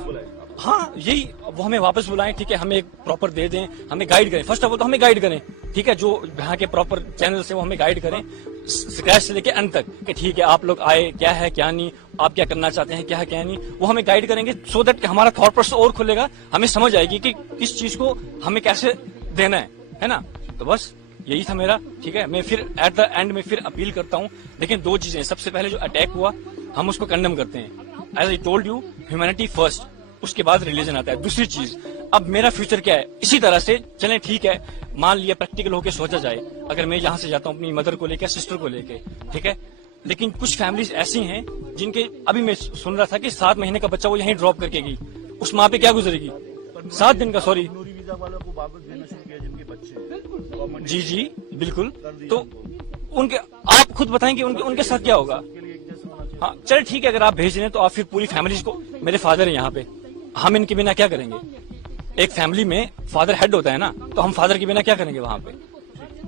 ہاں یہی, وہ ہمیں واپس بلائیں, ٹھیک ہے, ہمیں ایک پراپر دے دیں, ہمیں گائیڈ کریں. فرسٹ آف آل تو ہمیں گائیڈ کریں, ٹھیک ہے, جو یہاں کے پراپر چینلس ہیں وہ ہمیں گائیڈ کریں اسکریچ سے لے کے اینڈ تک, کہ ٹھیک ہے آپ لوگ آئے, کیا ہے کیا نہیں, آپ کیا کرنا چاہتے ہیں, کیا ہے کیا نہیں, وہ ہمیں گائیڈ کریں گے. سو دیٹ کہ ہمارا تھاٹ پروسیس اور کھلے گا, ہمیں سمجھ آئے گی کہ کس چیز کو ہمیں کیسے دینا ہے نا. تو بس یہی تھا میرا, ٹھیک ہے. میں پھر ایٹ دا اینڈ میں پھر اپیل کرتا ہوں. دیکھیں, دو چیزیں, سب سے پہلے جو اٹیک ہوا ہم اس کو کنڈم کرتے ہیں, as I told you, humanity first, اس کے بعد ریلیجن آتا ہے. دوسری چیز, اب میرا فیوچر کیا ہے, اسی طرح سے چلیں, ٹھیک ہے, مان لیا پریکٹیکل ہو کے سوچا جائے, اگر میں یہاں سے جاتا ہوں اپنی مدر کو لے کے, سسٹر کو لے کے, ٹھیک ہے, لیکن کچھ فیملیز ایسی ہیں جن کے, ابھی میں سن رہا تھا کہ 7 مہینے کا بچہ وہ یہیں ڈراپ کر کے گئی, اس ماں پہ کیا گزرے گی, 7 دن کا, سوری. جی بالکل. تو ان کے, آپ خود بتائیں کہ ان کے ساتھ کیا ہوگا. ہاں چلے ٹھیک ہے, اگر آپ بھیج رہے ہیں تو آپ پھر پوری فیملیز کو, میرے فادر ہیں یہاں پہ, ہم ان کے بنا کیا کریں گے. ایک فیملی میں فادر ہیڈ ہوتا ہے نا, تو ہم فادر کے بنا کیا کریں گے وہاں پہ,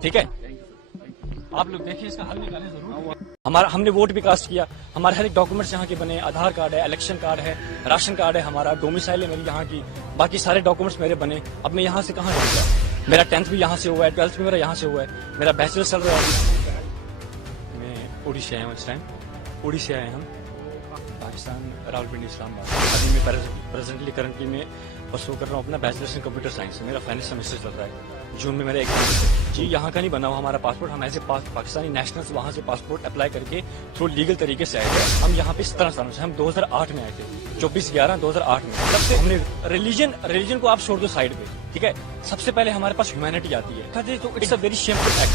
ٹھیک ہے. آپ لوگ دیکھیں, اس کا حل نکالیں ضرور. ہم نے ووٹ بھی کاسٹ کیا, ہمارے ہر ایک ڈاکومنٹس یہاں کے بنے, آدھار کارڈ ہے, الیکشن کارڈ ہے, راشن کارڈ ہے, ہمارا ڈومیسائل ہے میری یہاں کی, باقی سارے ڈاکومنٹس میرے بنے. اب میں یہاں سے کہاں جاؤں گا؟ میرا 10th بھی یہاں سے ہوا ہے, 12th بھی میرا یہاں سے ہوا ہے, میرا بیچلر چل رہا ہے. میں اڑیسہ آیا ہوں اس ٹائم, اڑیسہ آئے ہم, پاکستان, راولپنڈی, اسلام آباد. ابھی میں کرنٹلی میں پرسو کر رہا ہوں اپنا بیچلرس ان کمپیوٹر سائنس, میرا فائنل سیمسٹر چل رہا ہے. جون میں میرا ایگزام. جی یہاں کا نہیں بنا ہوا ہمارا پاسپورٹ, ہم ایسے پاکستانی نیشنلز وہاں سے پاسپورٹ اپلائی کر کے تھرو لیگل طریقے سے آئے تھے. ہم یہاں پہ 17 سالوں سے, ہم 2008 میں آئے تھے, 24/11/2008 میں. تب سے ہم نے ریلیجن کو آپ چھوڑ دو سائڈ پہ, ٹھیک ہے, سب سے پہلے ہمارے پاس ہیومینٹی آتی ہے. تو it's a very shameful act.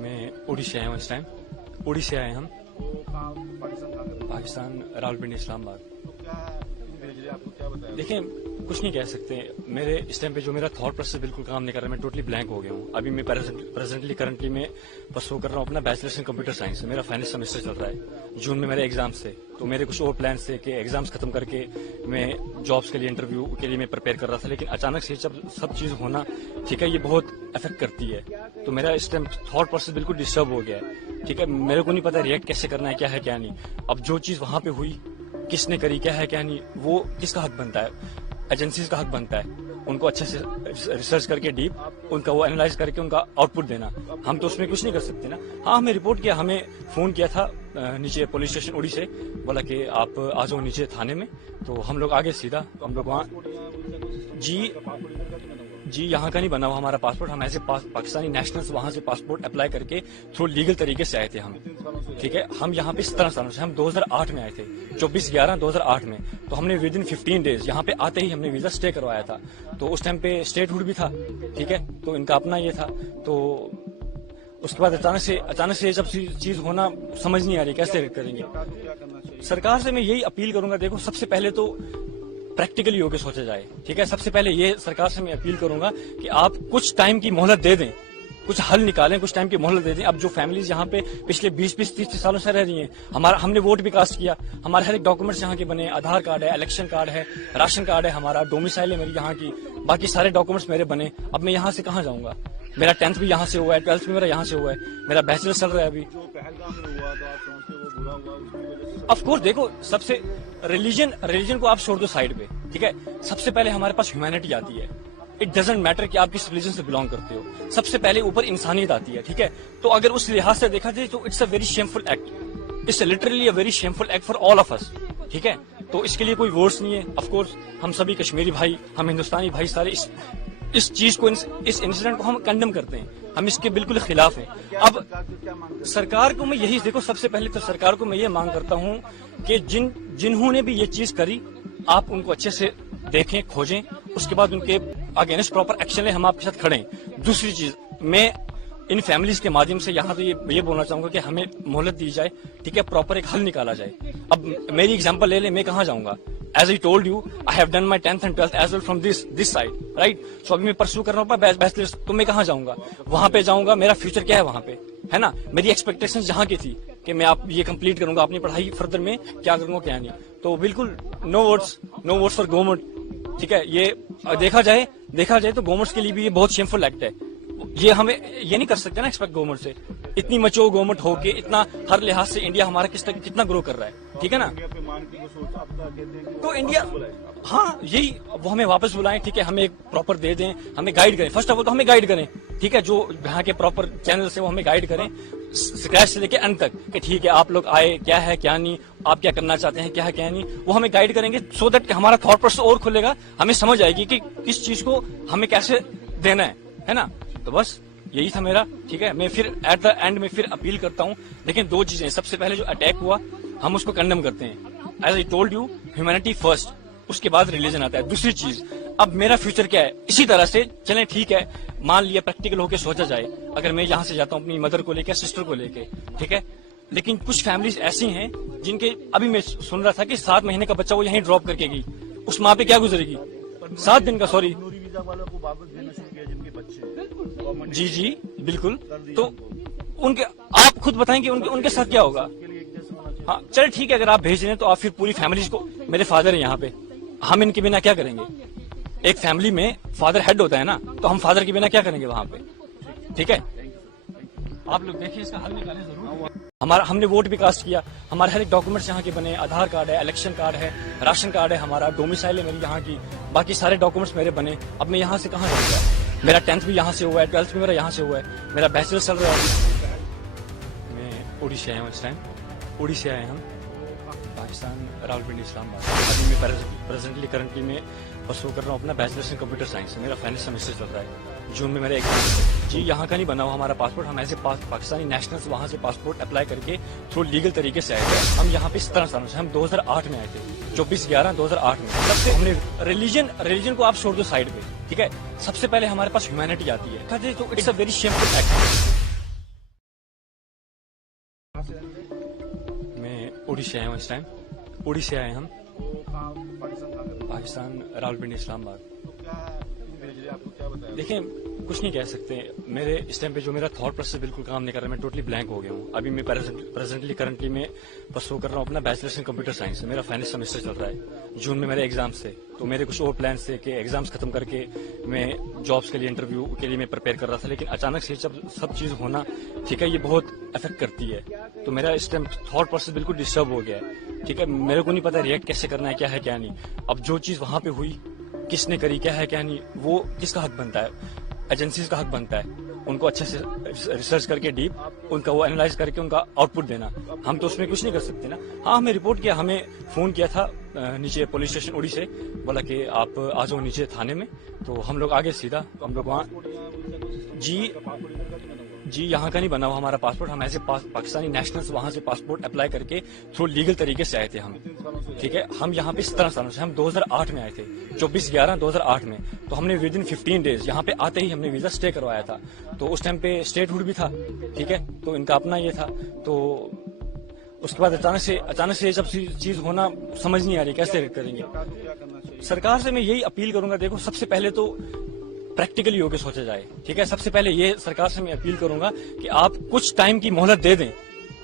میں اڑیسہ آیا ہوں اس ٹائم, اڑیسہ آئے ہم, پاکستان, راولپنڈی, اسلام آباد. دیکھیں, کچھ نہیں کہہ سکتے. میرے اس ٹائم پہ جو میرا تھاٹ پروسیس بالکل کام نہیں کر رہا, میں ٹوٹلی بلینک ہو گیا ہوں. ابھی میں کرنٹلی میں پرسو کر رہا ہوں اپنا بیچلرس ان کمپیوٹر سائنس, میرا فائنل سیمسٹر چل رہا ہے. جون میں میرے ایگزامس تھے, تو میرے کچھ اور پلانس تھے کہ ایگزامس ختم کر کے میں جابس کے لیے, انٹرویو کے لیے میں پریپیئر کر رہا تھا. لیکن اچانک سے جب سب چیز ہونا, ٹھیک ہے, یہ بہت افیکٹ کرتی ہے. تو میرا اس ٹائم تھاٹ پروسیس بالکل ڈسٹرب ہو گیا ہے, ٹھیک ہے. میرے کو نہیں پتا ریئیکٹ کیسے کرنا ہے, کیا ہے کیا نہیں. اب جو چیز وہاں پہ ہوئی, کس نے کری, کیا ہے کیا نہیں, وہ کس کا حق بنتا ہے, ایجنسیز کا حق بنتا ہے. ان کو اچھے سے ریسرچ کر کے ڈیپ ان کا وہ اینالائز کر کے ان کا آؤٹ پٹ دینا. ہم تو اس میں کچھ نہیں کر سکتے نا. ہاں ہمیں رپورٹ کیا, ہمیں فون کیا تھا نیچے پولیس اسٹیشن اڑی سے, بولا کہ آپ آ جاؤ نیچے تھانے میں. تو ہم لوگ آگے سیدھا, ہم لوگ وہاں, جی یہاں کا نہیں بنا ہوا ہمارا پاسپورٹ, ہم ایسے پاکستانی نیشنلز وہاں سے پاسپورٹ اپلائی کر کے تھرو لیگل طریقے سے آئے تھے ہم, ٹھیک ہے. ہم یہاں پہ 17 سالوں سے, ہم 2008 میں آئے تھے, 24/11/2008 میں. تو ہم نے ود ان 15 days یہاں پہ آتے ہی ہم نے ویزا اسٹے کروایا تھا. تو اس ٹائم پہ اسٹیٹ ہوڈ بھی تھا, ٹھیک ہے, تو ان کا اپنا یہ تھا. تو اس کے بعد اچانک سے جب چیز ہونا, سمجھ نہیں آ رہی کیسے کریں گے. سرکار سے میں یہی اپیل کروں گا, دیکھو سب سے پہلے تو پریکٹیکلی ہو کے سوچا جائے, ٹھیک ہے. سب سے پہلے یہ سرکار سے میں اپیل کروں گا کہ آپ کچھ ٹائم کی مہلت دے دیں, کچھ حل نکالیں, کچھ ٹائم کی مہلت دے دیں. اب جو فیملیز یہاں پہ پچھلے 20-30 سالوں سے رہ رہی ہیں, ہم نے ووٹ بھی کاسٹ کیا, ہمارے ہر ایک ڈاکومنٹس یہاں کے بنے, آدھار کارڈ ہے, الیکشن کارڈ ہے, راشن کارڈ ہے, ہمارا ڈومیسائل ہے میری یہاں کی, باقی سارے ڈاکومنٹس میرے بنے. اب میں یہاں سے کہاں جاؤں گا؟ میرا 10th بھی یہاں سے ہوا ہے, 12th بھی میرا یہاں سے ہوا ہے, میرا بیچلر چل رہا ہے ابھی. آف کورس دیکھو, سب سے ریلیجن کو آپ چھوڑ دو سائڈ پہ, ٹھیک ہے. سب سے پہلے ہمارے پاس ہیومینٹی آتی ہے. اٹ ڈزنٹ میٹر کہ آپ کس ریلیجن سے بلانگ کرتے ہو, سب سے پہلے اوپر انسانیت آتی ہے, ٹھیک ہے. تو اگر اس لحاظ سے دیکھا جائے تو it's a very shameful act, it's a literally a very shameful act for all of us, ٹھیک ہے. تو اس کے لیے کوئی ورڈس نہیں ہے. آف کورس ہم سبھی کشمیری بھائی, ہم ہندوستانی بھائی سارے اس چیز کو, اس انسیڈنٹ کو ہم کنڈم کرتے ہیں, ہم اس کے بالکل خلاف ہیں. اب سرکار کو میں یہی دیکھو, سب سے پہلے تو سرکار کو میں یہ مانگ کرتا ہوں کہ جنہوں نے بھی یہ چیز کری, आप उनको अच्छे से देखें, खोजें, उसके बाद उनके अगेंस्ट प्रॉपर एक्शन लें, हम आपके साथ खड़े हैं। दूसरी चीज, मैं इन फैमिलीज के माध्यम से यहाँ तो ये बोलना चाहूंगा कि हमें मोहलत दी जाए, ठीक है, प्रॉपर एक हल निकाला जाए। अब मेरी एग्जांपल ले ले, मैं कहाँ जाऊंगा? As I told you, I have done my 10th and 12th as well from this side, right? So अभी मैं परस्यू कर रहा हूँ बैचलर्स, तो मैं कहाँ जाऊंगा? वहां पे जाऊंगा, मेरा फ्यूचर क्या है वहां पे, है ना? मेरी एक्सपेक्टेशंस जहाँ की थी कि मैं आप ये कंप्लीट करूंगा, अपनी पढ़ाई फर्दर में क्या करूंगा क्या नहीं, तो बिल्कुल नो वोट्स फॉर गवर्नमेंट, ठीक है? ये देखा जाए तो गवर्नमेंट के लिए भी ये बहुत शेमफुल एक्ट है। ये हमें ये नहीं कर सकते ना एक्सपेक्ट गवर्नमेंट से, इतनी मच्योर गवर्नमेंट होके इतना हर लिहाज से इंडिया हमारा कितना ग्रो कर रहा है, ठीक है ना? तो इंडिया, हाँ यही, वो हमें वापस बुलाएं, ठीक है, हमें एक प्रॉपर दे दें, हमें गाइड करें, फर्स्ट ऑफ ऑल तो हमें गाइड करें, ठीक है, जो यहाँ के प्रॉपर चैनल से वो हमें गाइड करें स्क्रैच से लेके अंत तक, कि ठीक है आप लोग आए, क्या है क्या नहीं, आप क्या करना चाहते हैं, क्या है क्या नहीं, वो हमें गाइड करेंगे, सो दैट हमारा थॉट प्रोसेस और खुलेगा, हमें समझ आएगी कि किस चीज को हमें कैसे देना है ना? तो बस यही था मेरा, ठीक है। मैं फिर एट द एंड में फिर अपील करता हूँ, लेकिन दो चीजें, सबसे पहले जो अटैक हुआ हम उसको कंडेम करते हैं, as I told you, humanity first, उसके बाद रिलीजन आता है। दूसरी चीज, अब मेरा फ्यूचर क्या है, इसी तरह से चलें, ठीक है, मान लिया प्रैक्टिकल होकर सोचा जाए, अगर मैं यहाँ से जाता हूँ अपनी मदर को लेकर, सिस्टर को लेके, ठीक है, लेकिन कुछ फैमिलीज ऐसी हैं जिनके, अभी मैं सुन रहा था कि 7 महीने का बच्चा वो यहीं ड्रॉप करके गई, उस माँ पे क्या गुजरेगी? 7 दिन का, सॉरी, जी बिल्कुल, तो उनके, आप खुद बताएंगे उनके साथ क्या होगा? हाँ चले ठीक है, अगर आप भेज रहे हैं तो आप फिर पूरी फैमिली को, मेरे फादर है यहाँ पे, हम इनके बिना क्या करेंगे? एक फैमिली में फादर हेड होता है ना, तो हम फादर के बिना क्या करेंगे वहां पे, ठीक है? आप लोग देखिए, इसका हल निकालें जरूर। हमने वोट भी कास्ट किया, हमारे हर एक डॉक्यूमेंट्स यहाँ के बने, आधार कार्ड है, इलेक्शन कार्ड है, राशन कार्ड है, हमारा डोमिसाइल है मेरी यहाँ की, बाकी सारे डॉक्यूमेंट्स मेरे बने। अब मैं यहाँ से कहाँ जाऊँगा? मेरा 10th भी यहाँ से हुआ है, 12th भी मेरा यहाँ से हुआ है, मेरा बैचलर्स चल रहा है। मैं ओडिशा आया हूँ, इस टाइम ओडिशा आए हम, पाकिस्तान, रावलपिंडी, इस्लामाबाद। अभी मैं प्रेजेंटली करंटली में परस्यू कर रहा हूँ अपना बैचलर्स इन कंप्यूटर साइंस, मेरा फाइनल सेमेस्टर चल रहा है, जून में मेरा एग्जाम। जी यहाँ का नहीं बना हुआ हमारा पासपोर्ट, हम ऐसे पाकिस्तानी नेशनल्स वहाँ से पासपोर्ट अप्लाई करके थ्रू लीगल तरीके से आए थे। हम यहाँ पे 17 सालों से, हम 2008 में आए थे, 24/11/2008 में। तब से हमने रिलीजन को आप छोड़ दो साइड पे, ठीक है, सबसे पहले हमारे पास ह्यूमैनिटी आती है, तो it's a very shameful act. मैं ओडिशा आया हूँ, इस टाइम ओडिशा आए हम, पाकिस्तान, रावलपिंडी, इस्लामाबाद। देखिए कुछ नहीं कह सकते, मेरे इस टाइम पे जो मेरा थॉट प्रोसेस बिल्कुल काम नहीं कर रहा, मैं टोटली ब्लैंक हो गया हूँ। अभी मैं प्रेजेंटली करंटली में परस्यू कर रहा हूँ अपना बैचलर्स इन कंप्यूटर साइंस, मेरा फाइनल सेमेस्टर चल रहा है, जून में मेरे एग्जाम्स थे, तो मेरे कुछ और प्लान्स थे कि एग्जाम्स खत्म करके मैं जॉब्स के लिए, इंटरव्यू के लिए मैं प्रिपेयर कर रहा था, लेकिन अचानक से जब सब चीज होना, ठीक है, ये बहुत अफेक्ट करती है, तो मेरा इस टाइम थॉट प्रोसेस बिल्कुल डिस्टर्ब हो गया है, ठीक है। मेरे को नहीं पता रिएक्ट कैसे करना है, क्या है क्या नहीं। अब जो चीज वहां पे हुई, किसने करी, क्या है क्या नहीं, वो किसका हक बनता है? एजेंसीज का हक बनता है उनको अच्छे से रिसर्च करके डीप उनका वो एनालाइज करके उनका आउटपुट देना। हम तो उसमें कुछ नहीं कर सकते ना। हाँ, हमें रिपोर्ट किया, हमें फोन किया था नीचे पुलिस स्टेशन उड़ी से, बोला कि आप आ जाओ नीचे थाने में, तो हम लोग आगे सीधा, हम लोग वहाँ, जी यहाँ का नहीं बना हुआ हमारा पासपोर्ट, हम ऐसे पाकिस्तानी नेशनल्स वहाँ से पासपोर्ट अप्लाई करके थ्रू लीगल तरीके से आए थे हम, ठीक है। हम यहाँ पे 17 सालों से, हम 2008 में आए थे, 24/11/2008 में, तो हमने विद इन 15 डेज यहाँ पे आते ही हमने वीजा स्टे करवाया था, तो उस टाइम पे स्टेटहुड भी था, ठीक है, तो इनका अपना ये था। तो उसके बाद अचानक से जब चीज होना समझ नहीं आ रही कैसे करेंगे। सरकार से मैं यही अपील करूंगा, देखो सबसे पहले तो प्रैक्टिकली होकर सोचा जाए, ठीक है। सबसे पहले ये सरकार से मैं अपील करूंगा कि आप कुछ टाइम की मोहलत दे दें,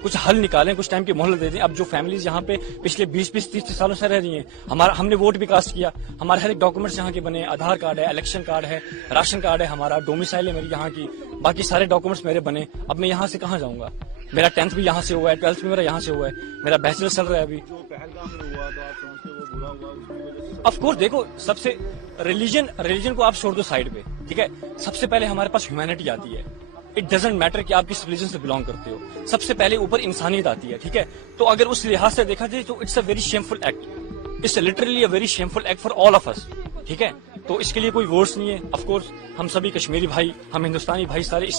कुछ हल निकालें, कुछ टाइम की मोहलत दे दें। अब जो फैमिलीज यहाँ पे पिछले 20-30 सालों से रह रही हैं, हमने वोट भी कास्ट किया, हमारे हर एक डॉक्यूमेंट्स यहाँ के बने, आधार कार्ड है, इलेक्शन कार्ड है, राशन कार्ड है, हमारा डोमिसाइल है मेरी यहाँ की, बाकी सारे डॉक्यूमेंट्स मेरे बने। अब मैं यहाँ से कहाँ जाऊंगा? मेरा 10th भी यहाँ से हुआ है, 12th भी मेरा यहाँ से हुआ है, मेरा बैचलर्स चल रहा है अभी। ऑफ कोर्स देखो, सबसे रिलीजन को आप छोड़ दो साइड पे, ठीक है। सबसे पहले हमारे पास ह्यूमैनिटी आती है। इट डजंट मैटर कि आप किस रिलीजन से बिलोंग करते हो, सबसे पहले ऊपर इंसानियत आती है, ठीक है। तो अगर उस लिहाज से देखा जाए तो it's a very shameful act, it's literally a very shameful act for all of us, ठीक है। तो इसके लिए कोई वर्ड्स नहीं है। ऑफ कोर्स हम सभी कश्मीरी भाई, हम हिंदुस्तानी भाई सारे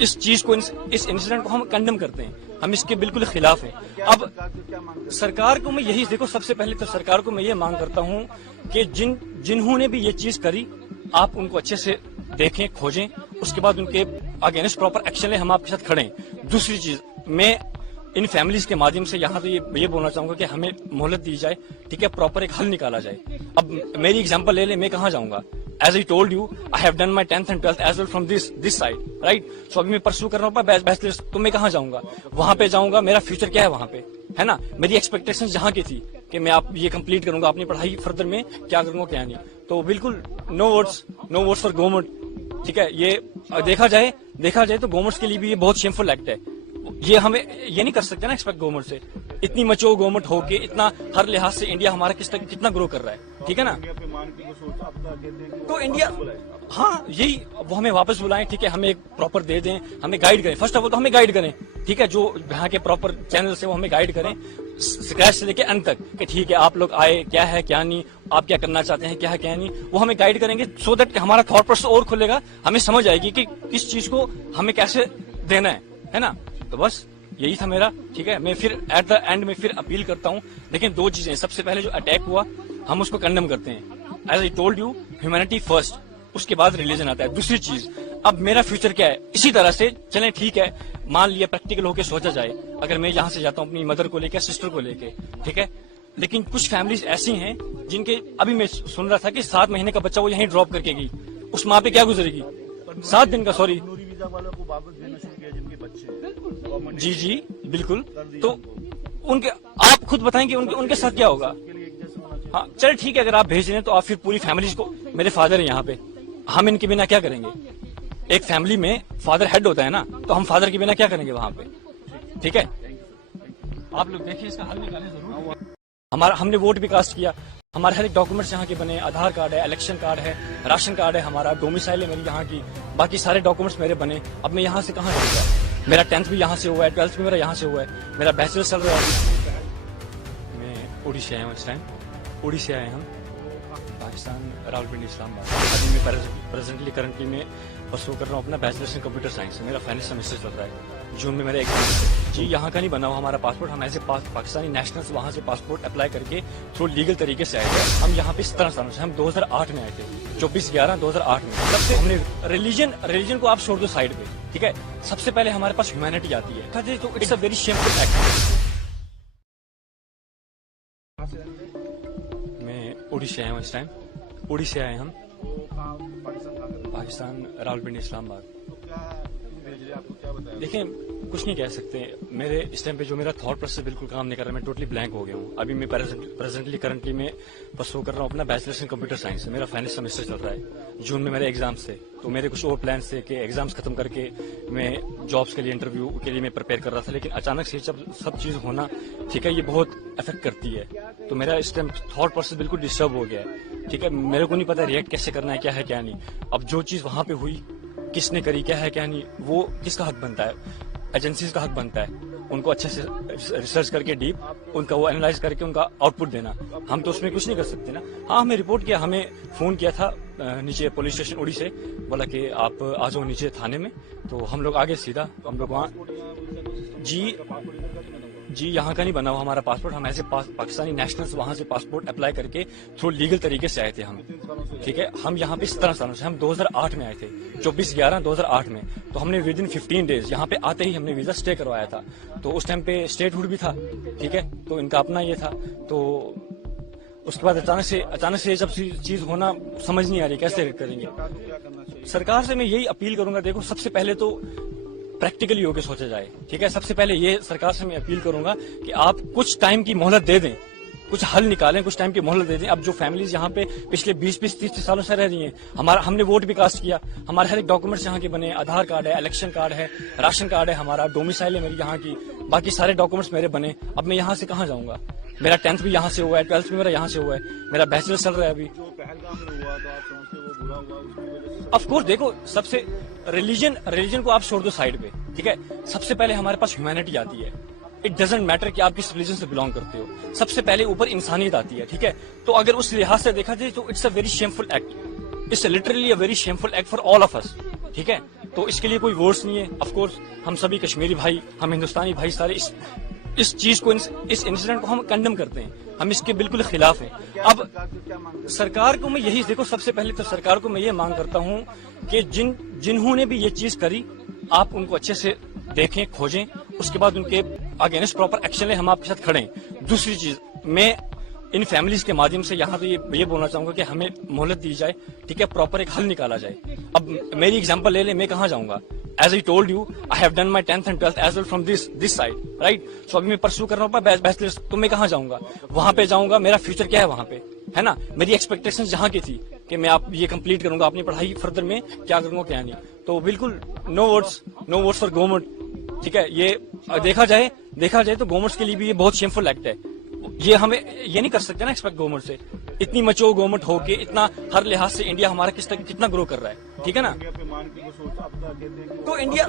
इस चीज को, इस इंसिडेंट को हम कंडेम करते हैं, हम इसके बिल्कुल खिलाफ हैं। अब सरकार को मैं यही, देखो सबसे पहले तो सरकार को मैं ये मांग करता हूँ कि जिन्होंने भी ये चीज करी, आप उनको अच्छे से देखें, खोजें, उसके बाद उनके अगेंस्ट प्रॉपर एक्शन लें, हम आपके साथ खड़े हैं। दूसरी चीज, मैं इन फैमिलीज के माध्यम से यहाँ तो ये बोलना चाहूंगा कि हमें मोहलत दी जाए, ठीक है, प्रॉपर एक हल निकाला जाए। अब मेरी एग्जांपल ले ले, मैं कहाँ जाऊंगा? As I told you, I have done my 10th and 12th as well from this side, right? So अभी मैं परसू कर रहा हूँ बैचलर्स, तो मैं कहाँ जाऊंगा? वहां पे जाऊंगा, मेरा फ्यूचर क्या है वहां पे, है ना? मेरी एक्सपेक्टेशन जहाँ की थी कि मैं आप ये कंप्लीट करूंगा, अपनी पढ़ाई फर्दर में क्या करूंगा क्या नहीं, तो बिल्कुल नो वोट्स फॉर गवर्नमेंट, ठीक है? ये देखा जाए तो गवर्नमेंट के लिए भी ये बहुत शेमफुल एक्ट है। ये हमें ये नहीं कर सकते ना एक्सपेक्ट गवर्नमेंट से, इतनी मचो गवर्नमेंट होके इतना हर लिहाज से इंडिया हमारा कितना ग्रो कर रहा है, ठीक है ना? तो इंडिया, हाँ यही, वो हमें वापस बुलाएं, ठीक है, हमें एक प्रॉपर दे दें, हमें गाइड करें, फर्स्ट ऑफ ऑल तो हमें गाइड करें, ठीक है, जो यहाँ के प्रॉपर चैनल से वो हमें गाइड करें स्क्रैच से लेके अंत तक, कि ठीक है आप लोग आए, क्या है क्या नहीं, आप क्या करना चाहते हैं, क्या है क्या नहीं, वो हमें गाइड करेंगे, सो दैट हमारा थॉट प्रोसेस और खुलेगा, हमें समझ आएगी कि इस चीज को हमें कैसे देना है ना? तो बस यही था मेरा, ठीक है। मैं फिर एट द एंड में फिर अपील करता हूँ, लेकिन दो चीजें, सबसे पहले जो अटैक हुआ हम उसको कंडेम करते हैं, as I told you, humanity first, उसके बाद रिलीजन आता है। दूसरी चीज, अब मेरा फ्यूचर क्या है, इसी तरह से चलें, ठीक है, मान लिया प्रैक्टिकल होकर सोचा जाए, अगर मैं यहाँ से जाता हूँ अपनी मदर को लेकर, सिस्टर को लेके, ठीक है, लेकिन कुछ फैमिलीज ऐसी हैं जिनके, अभी मैं सुन रहा था कि 7 महीने का बच्चा वो यहीं ड्रॉप करके गई, उस माँ पे क्या गुजरेगी? 7 दिन का, सॉरी, जी बिल्कुल, तो उनके, आप खुद बताएंगे उनके साथ क्या होगा? हाँ चल ठीक है, अगर आप भेज रहे हैं तो आप फिर पूरी फैमिली को, मेरे फादर है यहाँ पे, हम इनके बिना क्या करेंगे? एक फैमिली में फादर हेड होता है ना, तो हम फादर के बिना क्या करेंगे वहां पे, ठीक है? आप लोग देखिए, इसका हल निकालें जरूर। हमने वोट भी कास्ट किया, हमारे हर एक डॉक्यूमेंट्स यहाँ के बने, आधार कार्ड है, इलेक्शन कार्ड है, राशन कार्ड है, हमारा डोमिसाइल है मेरी यहाँ की, बाकी सारे डॉक्यूमेंट्स मेरे बने। अब मैं यहाँ से कहाँ जाऊँगा? मेरा 10th भी यहाँ से हुआ है, 12th भी मेरा यहाँ से हुआ है, मेरा बैचलर चल रहा है। मैं उड़ीसा आया हूँ, इस टाइम उड़ीसा आए हम, पाकिस्तान, रावलपिंडी, इस्लामाबाद। अभी मैं प्रेजेंटली करंटली में परसू कर रहा हूँ अपना बैचलर्स इन कंप्यूटर साइंस, मेरा फाइनल सेमेस्टर चल रहा है, जून में मेरा एग्जाम। जी यहाँ का नहीं बना हुआ हमारा पासपोर्ट, हम ऐसे पाकिस्तानी नेशनल से वहाँ से पासपोर्ट अप्लाई करके थ्रू लीगल तरीके से आए थे। हम यहाँ पे 17 सालों से, हम 2008 में आए थे, 24/11/2008 में। तब से हमने रिलीजन को आप छोड़ दो साइड पे, ठीक है, सबसे पहले हमारे पास ह्यूमैनिटी आती है, तो it's a very shameful act. मैं उड़ीसा आया हूँ, इस टाइम उड़ीसा आए हम, पाकिस्तान, रावलपिंडी, इस्लामाबाद। देखिए कुछ नहीं कह सकते, मेरे इस टाइम पे जो मेरा थॉट प्रोसेस बिल्कुल काम नहीं कर रहा, मैं टोटली ब्लैंक हो गया हूँ। अभी मैं प्रेजेंटली करंटली में परसू कर रहा हूँ अपना बैचलर्स इन कंप्यूटर साइंस, मेरा फाइनल सेमेस्टर चल रहा है, जून में मेरे एग्जाम्स थे, तो मेरे कुछ और प्लान्स थे कि एग्जाम्स खत्म करके मैं जॉब्स के लिए, इंटरव्यू के लिए मैं प्रिपेयर कर रहा था, लेकिन अचानक से जब सब चीज होना, ठीक है, ये बहुत इफेक्ट करती है, तो मेरा इस टाइम थॉट प्रोसेस बिल्कुल डिस्टर्ब हो गया है, ठीक है। मेरे को नहीं पता रिएक्ट कैसे करना है, क्या है क्या नहीं। अब जो चीज वहां पे हुई, किसने करी, क्या है क्या नहीं, वो किसका हक बनता है? एजेंसीज का हक बनता है उनको अच्छे से रिसर्च करके डीप उनका वो एनालाइज करके उनका आउटपुट देना। हम तो उसमें कुछ नहीं कर सकते ना। हाँ, हमें रिपोर्ट किया, हमें फोन किया था नीचे पुलिस स्टेशन उड़ी से, बोला कि आप आ जाओ नीचे थाने में, तो हम लोग आगे सीधा, हम लोग वहाँ, जी यहाँ का नहीं बना हुआ हमारा पासपोर्ट, हम ऐसे पाकिस्तानी नेशनल्स वहाँ से पासपोर्ट अप्लाई करके थ्रू लीगल तरीके से आए थे हम, ठीक है। हम यहाँ पे 17 सालों से, हम 2008 में आए थे, 24/11/2008 में, तो हमने विद इन 15 डेज यहाँ पे आते ही हमने वीजा स्टे करवाया था, तो उस टाइम पे स्टेटहुड भी था, ठीक है, तो इनका अपना ये था। तो उसके बाद अचानक से जब चीज होना समझ नहीं आ रही कैसे करेंगे। सरकार से मैं यही अपील करूंगा, देखो सबसे पहले तो प्रैक्टिकली होकर सोचा जाए, ठीक है। सबसे पहले ये सरकार से मैं अपील करूंगा कि आप कुछ टाइम की मोहलत दे दें, कुछ हल निकालें, कुछ टाइम की मोहलत दे दें। अब जो फैमिलीज यहाँ पे पिछले 20-30 सालों से रह रही हैं, हमने वोट भी कास्ट किया, हमारे हर एक डॉक्यूमेंट्स यहाँ के बने, आधार कार्ड है, इलेक्शन कार्ड है, राशन कार्ड है, हमारा डोमिसाइल है मेरी यहाँ की, बाकी सारे डॉक्यूमेंट्स मेरे बने। अब मैं यहाँ से कहाँ जाऊंगा? मेरा 10th भी यहाँ से हुआ है, 12th भी मेरा यहाँ से हुआ है, मेरा बैचलर चल रहा है अभी। ऑफ कोर्स देखो, सबसे रिलीजन को आप छोड़ दो साइड पे, ठीक है, सबसे पहले हमारे पास ह्यूमैनिटी आती है। इट डजेंट मैटर कि आप किस रिलीजन से बिलोंग करते हो, सबसे पहले ऊपर इंसानियत आती है, ठीक है। तो अगर उस लिहाज से देखा जाए तो it's a very shameful act, it's literally a very shameful act for all of us, ठीक है। تو اس کے لیے کوئی ورڈس نہیں ہے. آف کورس ہم سبھی کشمیری بھائی, ہم ہندوستانی بھائی سارے اس چیز کو, اس انسیڈنٹ کو ہم کنڈم کرتے ہیں, ہم اس کے بالکل خلاف ہیں. اب سرکار کو میں یہی دیکھو, سب سے پہلے تو سرکار کو میں یہ مانگ کرتا ہوں کہ جنہوں نے بھی یہ چیز کری, آپ ان کو اچھے سے دیکھیں, کھوجیں, اس کے بعد ان کے اگینسٹ پراپر ایکشن لیں, ہم آپ کے ساتھ کھڑے ہیں. دوسری چیز, میں ان فیملیز کے مادھیم سے یہاں پہ یہ بولنا چاہوں گا کہ ہمیں مہلت دی جائے, ٹھیک ہے, پراپر ایک حل نکالا جائے. اب میری ایگزامپل لے لیں, میں کہاں جاؤں گا؟ As I told you, I have done my 10th and 12th as well from this side, right. So ابھی میں پرسو کر رہا ہوں بیچلرس, تو میں کہاں جاؤں گا؟ وہاں پہ جاؤں گا, میرا فیوچر کیا ہے وہاں پہ, ہے نا. میری ایکسپیکٹیشن جہاں کی تھی کہ میں آپ یہ کمپلیٹ کروں گا, اپنی پڑھائی فردر میں کیا کروں گا کیا نہیں. تو بالکل نو ورڈس فار گورنمنٹ, ٹھیک ہے. یہ دیکھا جائے تو گورنمنٹس کے لیے بھی یہ بہت شیمفل ایکٹ ہے. یہ ہمیں یہ نہیں کر سکتے نا ایکسپیکٹ گورنمنٹ سے, اتنی مچور گورنمنٹ ہو کے, اتنا ہر لحاظ سے انڈیا ہمارا کتنا گرو کر رہا ہے, ٹھیک ہے نا. تو انڈیا,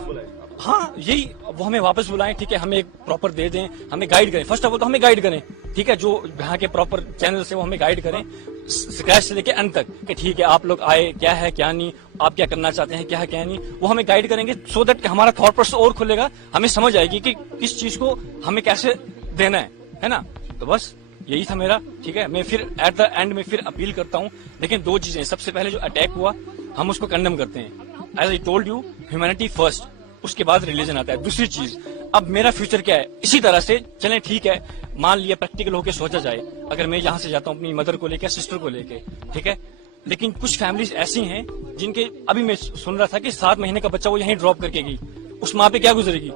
ہاں یہی, وہ ہمیں واپس بلائیں, ٹھیک ہے, ہمیں ایک پراپر دے دیں, ہمیں گائیڈ کریں. فرسٹ آف آل تو ہمیں گائیڈ کریں, ٹھیک ہے, جو یہاں کے پراپر چینل سے وہ ہمیں گائیڈ کریں اسکریچ سے لے کے اینڈ تک, کہ ٹھیک ہے آپ لوگ آئے, کیا ہے کیا نہیں, آپ کیا کرنا چاہتے ہیں, کیا ہے کیا نہیں, وہ ہمیں گائیڈ کریں گے. سو دیٹ کہ ہمارا تھاٹ پروسیس اور کھلے گا, ہمیں سمجھ آئے گی کہ کس چیز کو ہمیں کیسے دینا ہے نا. تو بس یہی تھا میرا, ٹھیک ہے. میں پھر ایٹ دا اینڈ میں پھر اپیل کرتا ہوں. لیکن دو چیزیں, سب سے پہلے جو اٹیک ہوا ہم اس کو کنڈم کرتے ہیں, as I told you, humanity first, اس کے بعد ریلیجن آتا ہے. دوسری چیز, اب میرا فیوچر کیا ہے, اسی طرح سے چلیں, ٹھیک ہے, مان لیا پریکٹیکل ہو کے سوچا جائے, اگر میں یہاں سے جاتا ہوں اپنی مدر کو لے کے, سسٹر کو لے کے, ٹھیک ہے, لیکن کچھ فیملیز ایسی ہیں جن کے, ابھی میں سن رہا تھا کہ 7 مہینے کا بچہ وہ یہیں ڈراپ کر کے گئی, اس ماں پہ کیا گزرے گی,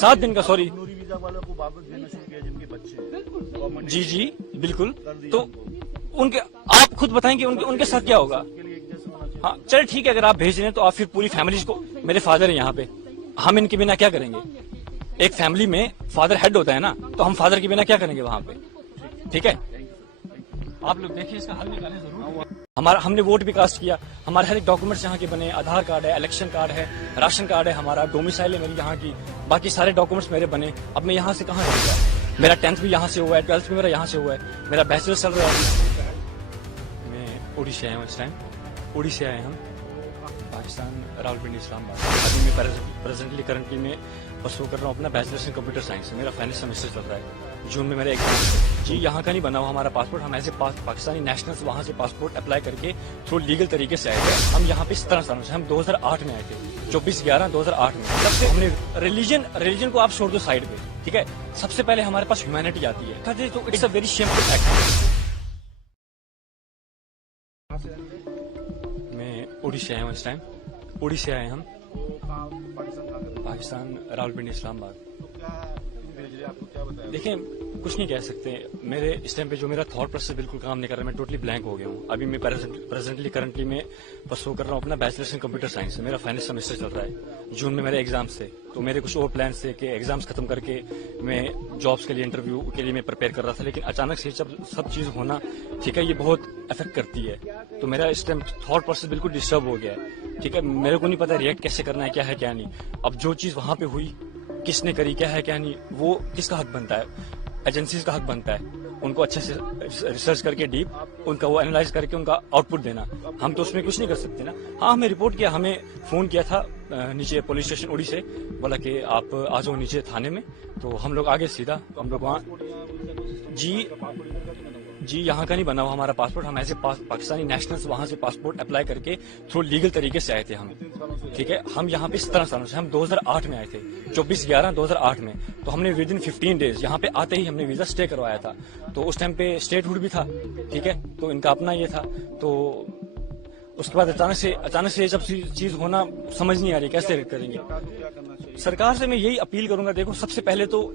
7 دن کا, سوری. جی بالکل. تو ان کے, آپ خود بتائیں کہ ان کے ساتھ کیا ہوگا. ہاں چلے ٹھیک ہے, اگر آپ بھیج رہے ہیں تو آپ پھر پوری فیملیز کو, میرے فادر ہیں یہاں پہ, ہم ان کے بنا کیا کریں گے. ایک فیملی میں فادر ہیڈ ہوتا ہے نا, تو ہم فادر کے بنا کیا کریں گے وہاں پہ, ٹھیک ہے. آپ لوگ دیکھیں, اس کا حل نکالیں ضرور. ہم نے ووٹ بھی کاسٹ کیا, ہمارے ہر ایک ڈاکومنٹس یہاں کے بنے, آدھار کارڈ ہے, الیکشن کارڈ ہے, راشن کارڈ ہے, ہمارا ڈومیسائل ہے میری یہاں کی, باقی سارے ڈاکومنٹس میرے بنے. اب میں یہاں سے کہاں جاؤں گا. میرا 10th بھی یہاں سے ہوا ہے, 12th بھی میرا یہاں سے ہوا ہے, میرا بیچلر چل رہا ہے. میں اوڑی سے آیا ہوں, اس ٹائم اوڑی سے آئے ہم, پاکستان, راولپنڈی, اسلام آباد. ابھی میں کرنٹلی میں پرسو کر رہا ہوں اپنا بیچلرس ان کمپیوٹر سائنس سے, میرا فائنل سیمسٹر چل رہا ہے. جون میں میرا ایگزام. جی یہاں کا نہیں بنا ہوا ہمارا پاسپورٹ, ہم ایز اے پاکستانی نیشنلس وہاں سے پاسپورٹ اپلائی کر کے تھرو لیگل طریقے سے آئے تھے. ہم یہاں پہ 17 سالوں سے, ہم 2008 میں آئے تھے, 24/11/2008 میں. تب سے ہم نے ریلیجن کو آپ چھوڑ دو سائڈ پہ, ٹھیک ہے, سب سے پہلے ہمارے پاس ہیومینٹی آتی ہے. تو it's a very shameful act. میں اوڑی سے آیا ہوں, اس ٹائم اوڑی سے آئے ہم, پاکستان, راولپنڈی, اسلام آباد. دیکھیں کچھ نہیں کہہ سکتے, میرے اس ٹائم پہ جو میرا تھاٹ پروسیس بالکل کام نہیں کر رہا, میں ٹوٹلی بلینک ہو گیا ہوں. ابھی میں کرنٹلی میں پرسو کر رہا ہوں اپنا بیچلرس ان کمپیوٹر سائنس سے, میرا فائنل سیمسٹر چل رہا ہے. جون میں میرے ایگزامس تھے, تو میرے کچھ اور پلانس تھے کہ ایگزامس ختم کر کے میں جابس کے لیے, انٹرویو کے لیے میں پریپیئر کر رہا تھا. لیکن اچانک سے جب سب چیز ہونا, ٹھیک ہے, یہ بہت افیکٹ کرتی ہے. تو میرا اس ٹائم تھاٹ پروسیس بالکل ڈسٹرب ہو گیا ہے, ٹھیک ہے. میرے کو نہیں پتا ریئیکٹ کیسے کرنا ہے, کیا ہے کیا نہیں. اب جو چیز وہاں پہ ہوئی, کس نے کری, کیا ہے کیا نہیں, وہ کس کا حق بنتا ہے, ایجنسیز کا حق بنتا ہے ان کو اچھے سے ریسرچ کر کے ڈیپ ان کا وہ اینالائز کر کے ان کا آؤٹ پٹ دینا. ہم تو اس میں کچھ نہیں کر سکتے نا. ہاں ہمیں رپورٹ کیا, ہمیں فون کیا تھا نیچے پولیس اسٹیشن اوڑی سے, بولا کہ آپ آ جاؤ نیچے تھانے میں. تو ہم لوگ آگے سیدھا, ہم لوگ وہاں, جی یہاں کا نہیں بنا ہوا ہمارا پاسپورٹ, ہم ایسے پاکستانی نیشنلس وہاں سے پاسپورٹ اپلائی کر کے تھرو لیگل طریقے سے آئے تھے ہم, ٹھیک ہے. ہم یہاں پہ 17 سالوں سے, ہم 2008 میں آئے تھے, 24/11/2008 میں. تو ہم نے ود ان 15 days یہاں پہ آتے ہی ہم نے ویزا اسٹے کروایا تھا. تو اس ٹائم پہ اسٹیٹ ہوڈ بھی تھا, ٹھیک ہے, تو ان کا اپنا یہ تھا. تو اس کے بعد اچانک سے جب چیز ہونا, سمجھ نہیں آ رہی کیسے کریں گے. سرکار سے میں یہی اپیل کروں گا, دیکھو سب سے پہلے تو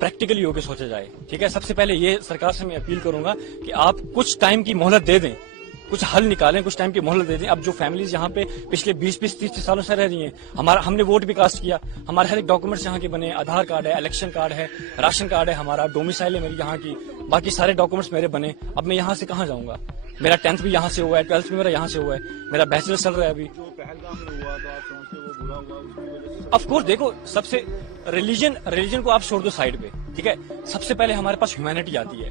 پریکٹیکلی ہو کے سوچا جائے, ٹھیک ہے. سب سے پہلے یہ سرکار سے میں اپیل کروں گا کہ آپ کچھ ٹائم کی مہلت دے دیں, کچھ حل نکالیں, کچھ ٹائم کی مہلت دے دیں. اب جو فیملیز یہاں پہ پچھلے 20-30 سالوں سے رہ رہی ہیں, ہم نے ووٹ بھی کاسٹ کیا, ہمارے ہر ایک ڈاکومنٹس یہاں کے بنے, آدھار کارڈ ہے, الیکشن کارڈ ہے, راشن کارڈ ہے, ہمارا ڈومیسائل ہے میری یہاں کی, باقی سارے ڈاکومنٹس میرے بنے. اب میں یہاں سے کہاں جاؤں گا. میرا 10th بھی یہاں سے ہوا ہے, 12th بھی میرا یہاں سے ہوا ہے, میرا بیچلر چل رہا ہے ابھی. آف کورس دیکھو, سب سے ریلیجن کو آپ چھوڑ دو سائڈ پہ, ٹھیک ہے. سب سے پہلے ہمارے پاس ہیومینٹی آتی ہے.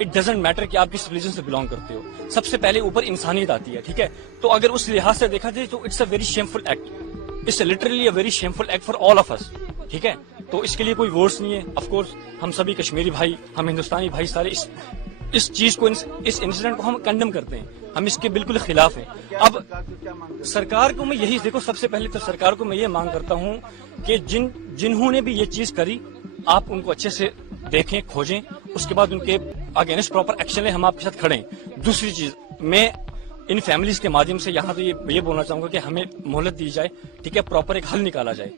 اٹ ڈزنٹ میٹر کہ آپ کس ریلیجن سے بلانگ کرتے ہو, سب سے پہلے اوپر انسانیت آتی ہے, ٹھیک ہے. تو اگر اس لحاظ سے دیکھا جائے تو it's a very shameful act. It's literally a very shameful act for all of us. ٹھیک ہے, تو اس کے لیے کوئی ورڈس نہیں ہے. آف کورس ہم سبھی کشمیری بھائی, ہم ہندوستانی بھائی سارے اس چیز کو, اس انسیڈنٹ کو ہم کنڈم کرتے ہیں, ہم اس کے بالکل خلاف ہیں. اب سرکار کو میں یہی دیکھو, سب سے پہلے تو سرکار کو میں یہ مانگ کرتا ہوں کہ جنہوں نے بھی یہ چیز کری, آپ ان کو اچھے سے دیکھیں, کھوجیں, اس کے بعد ان کے اگینسٹ پراپر ایکشن لیں, ہم آپ کے ساتھ کھڑے ہیں. دوسری چیز, میں ان فیملیز کے مادھیم سے یہاں تو یہ بولنا چاہوں گا کہ ہمیں مہلت دی جائے, ٹھیک ہے, پراپر ایک حل نکالا جائے.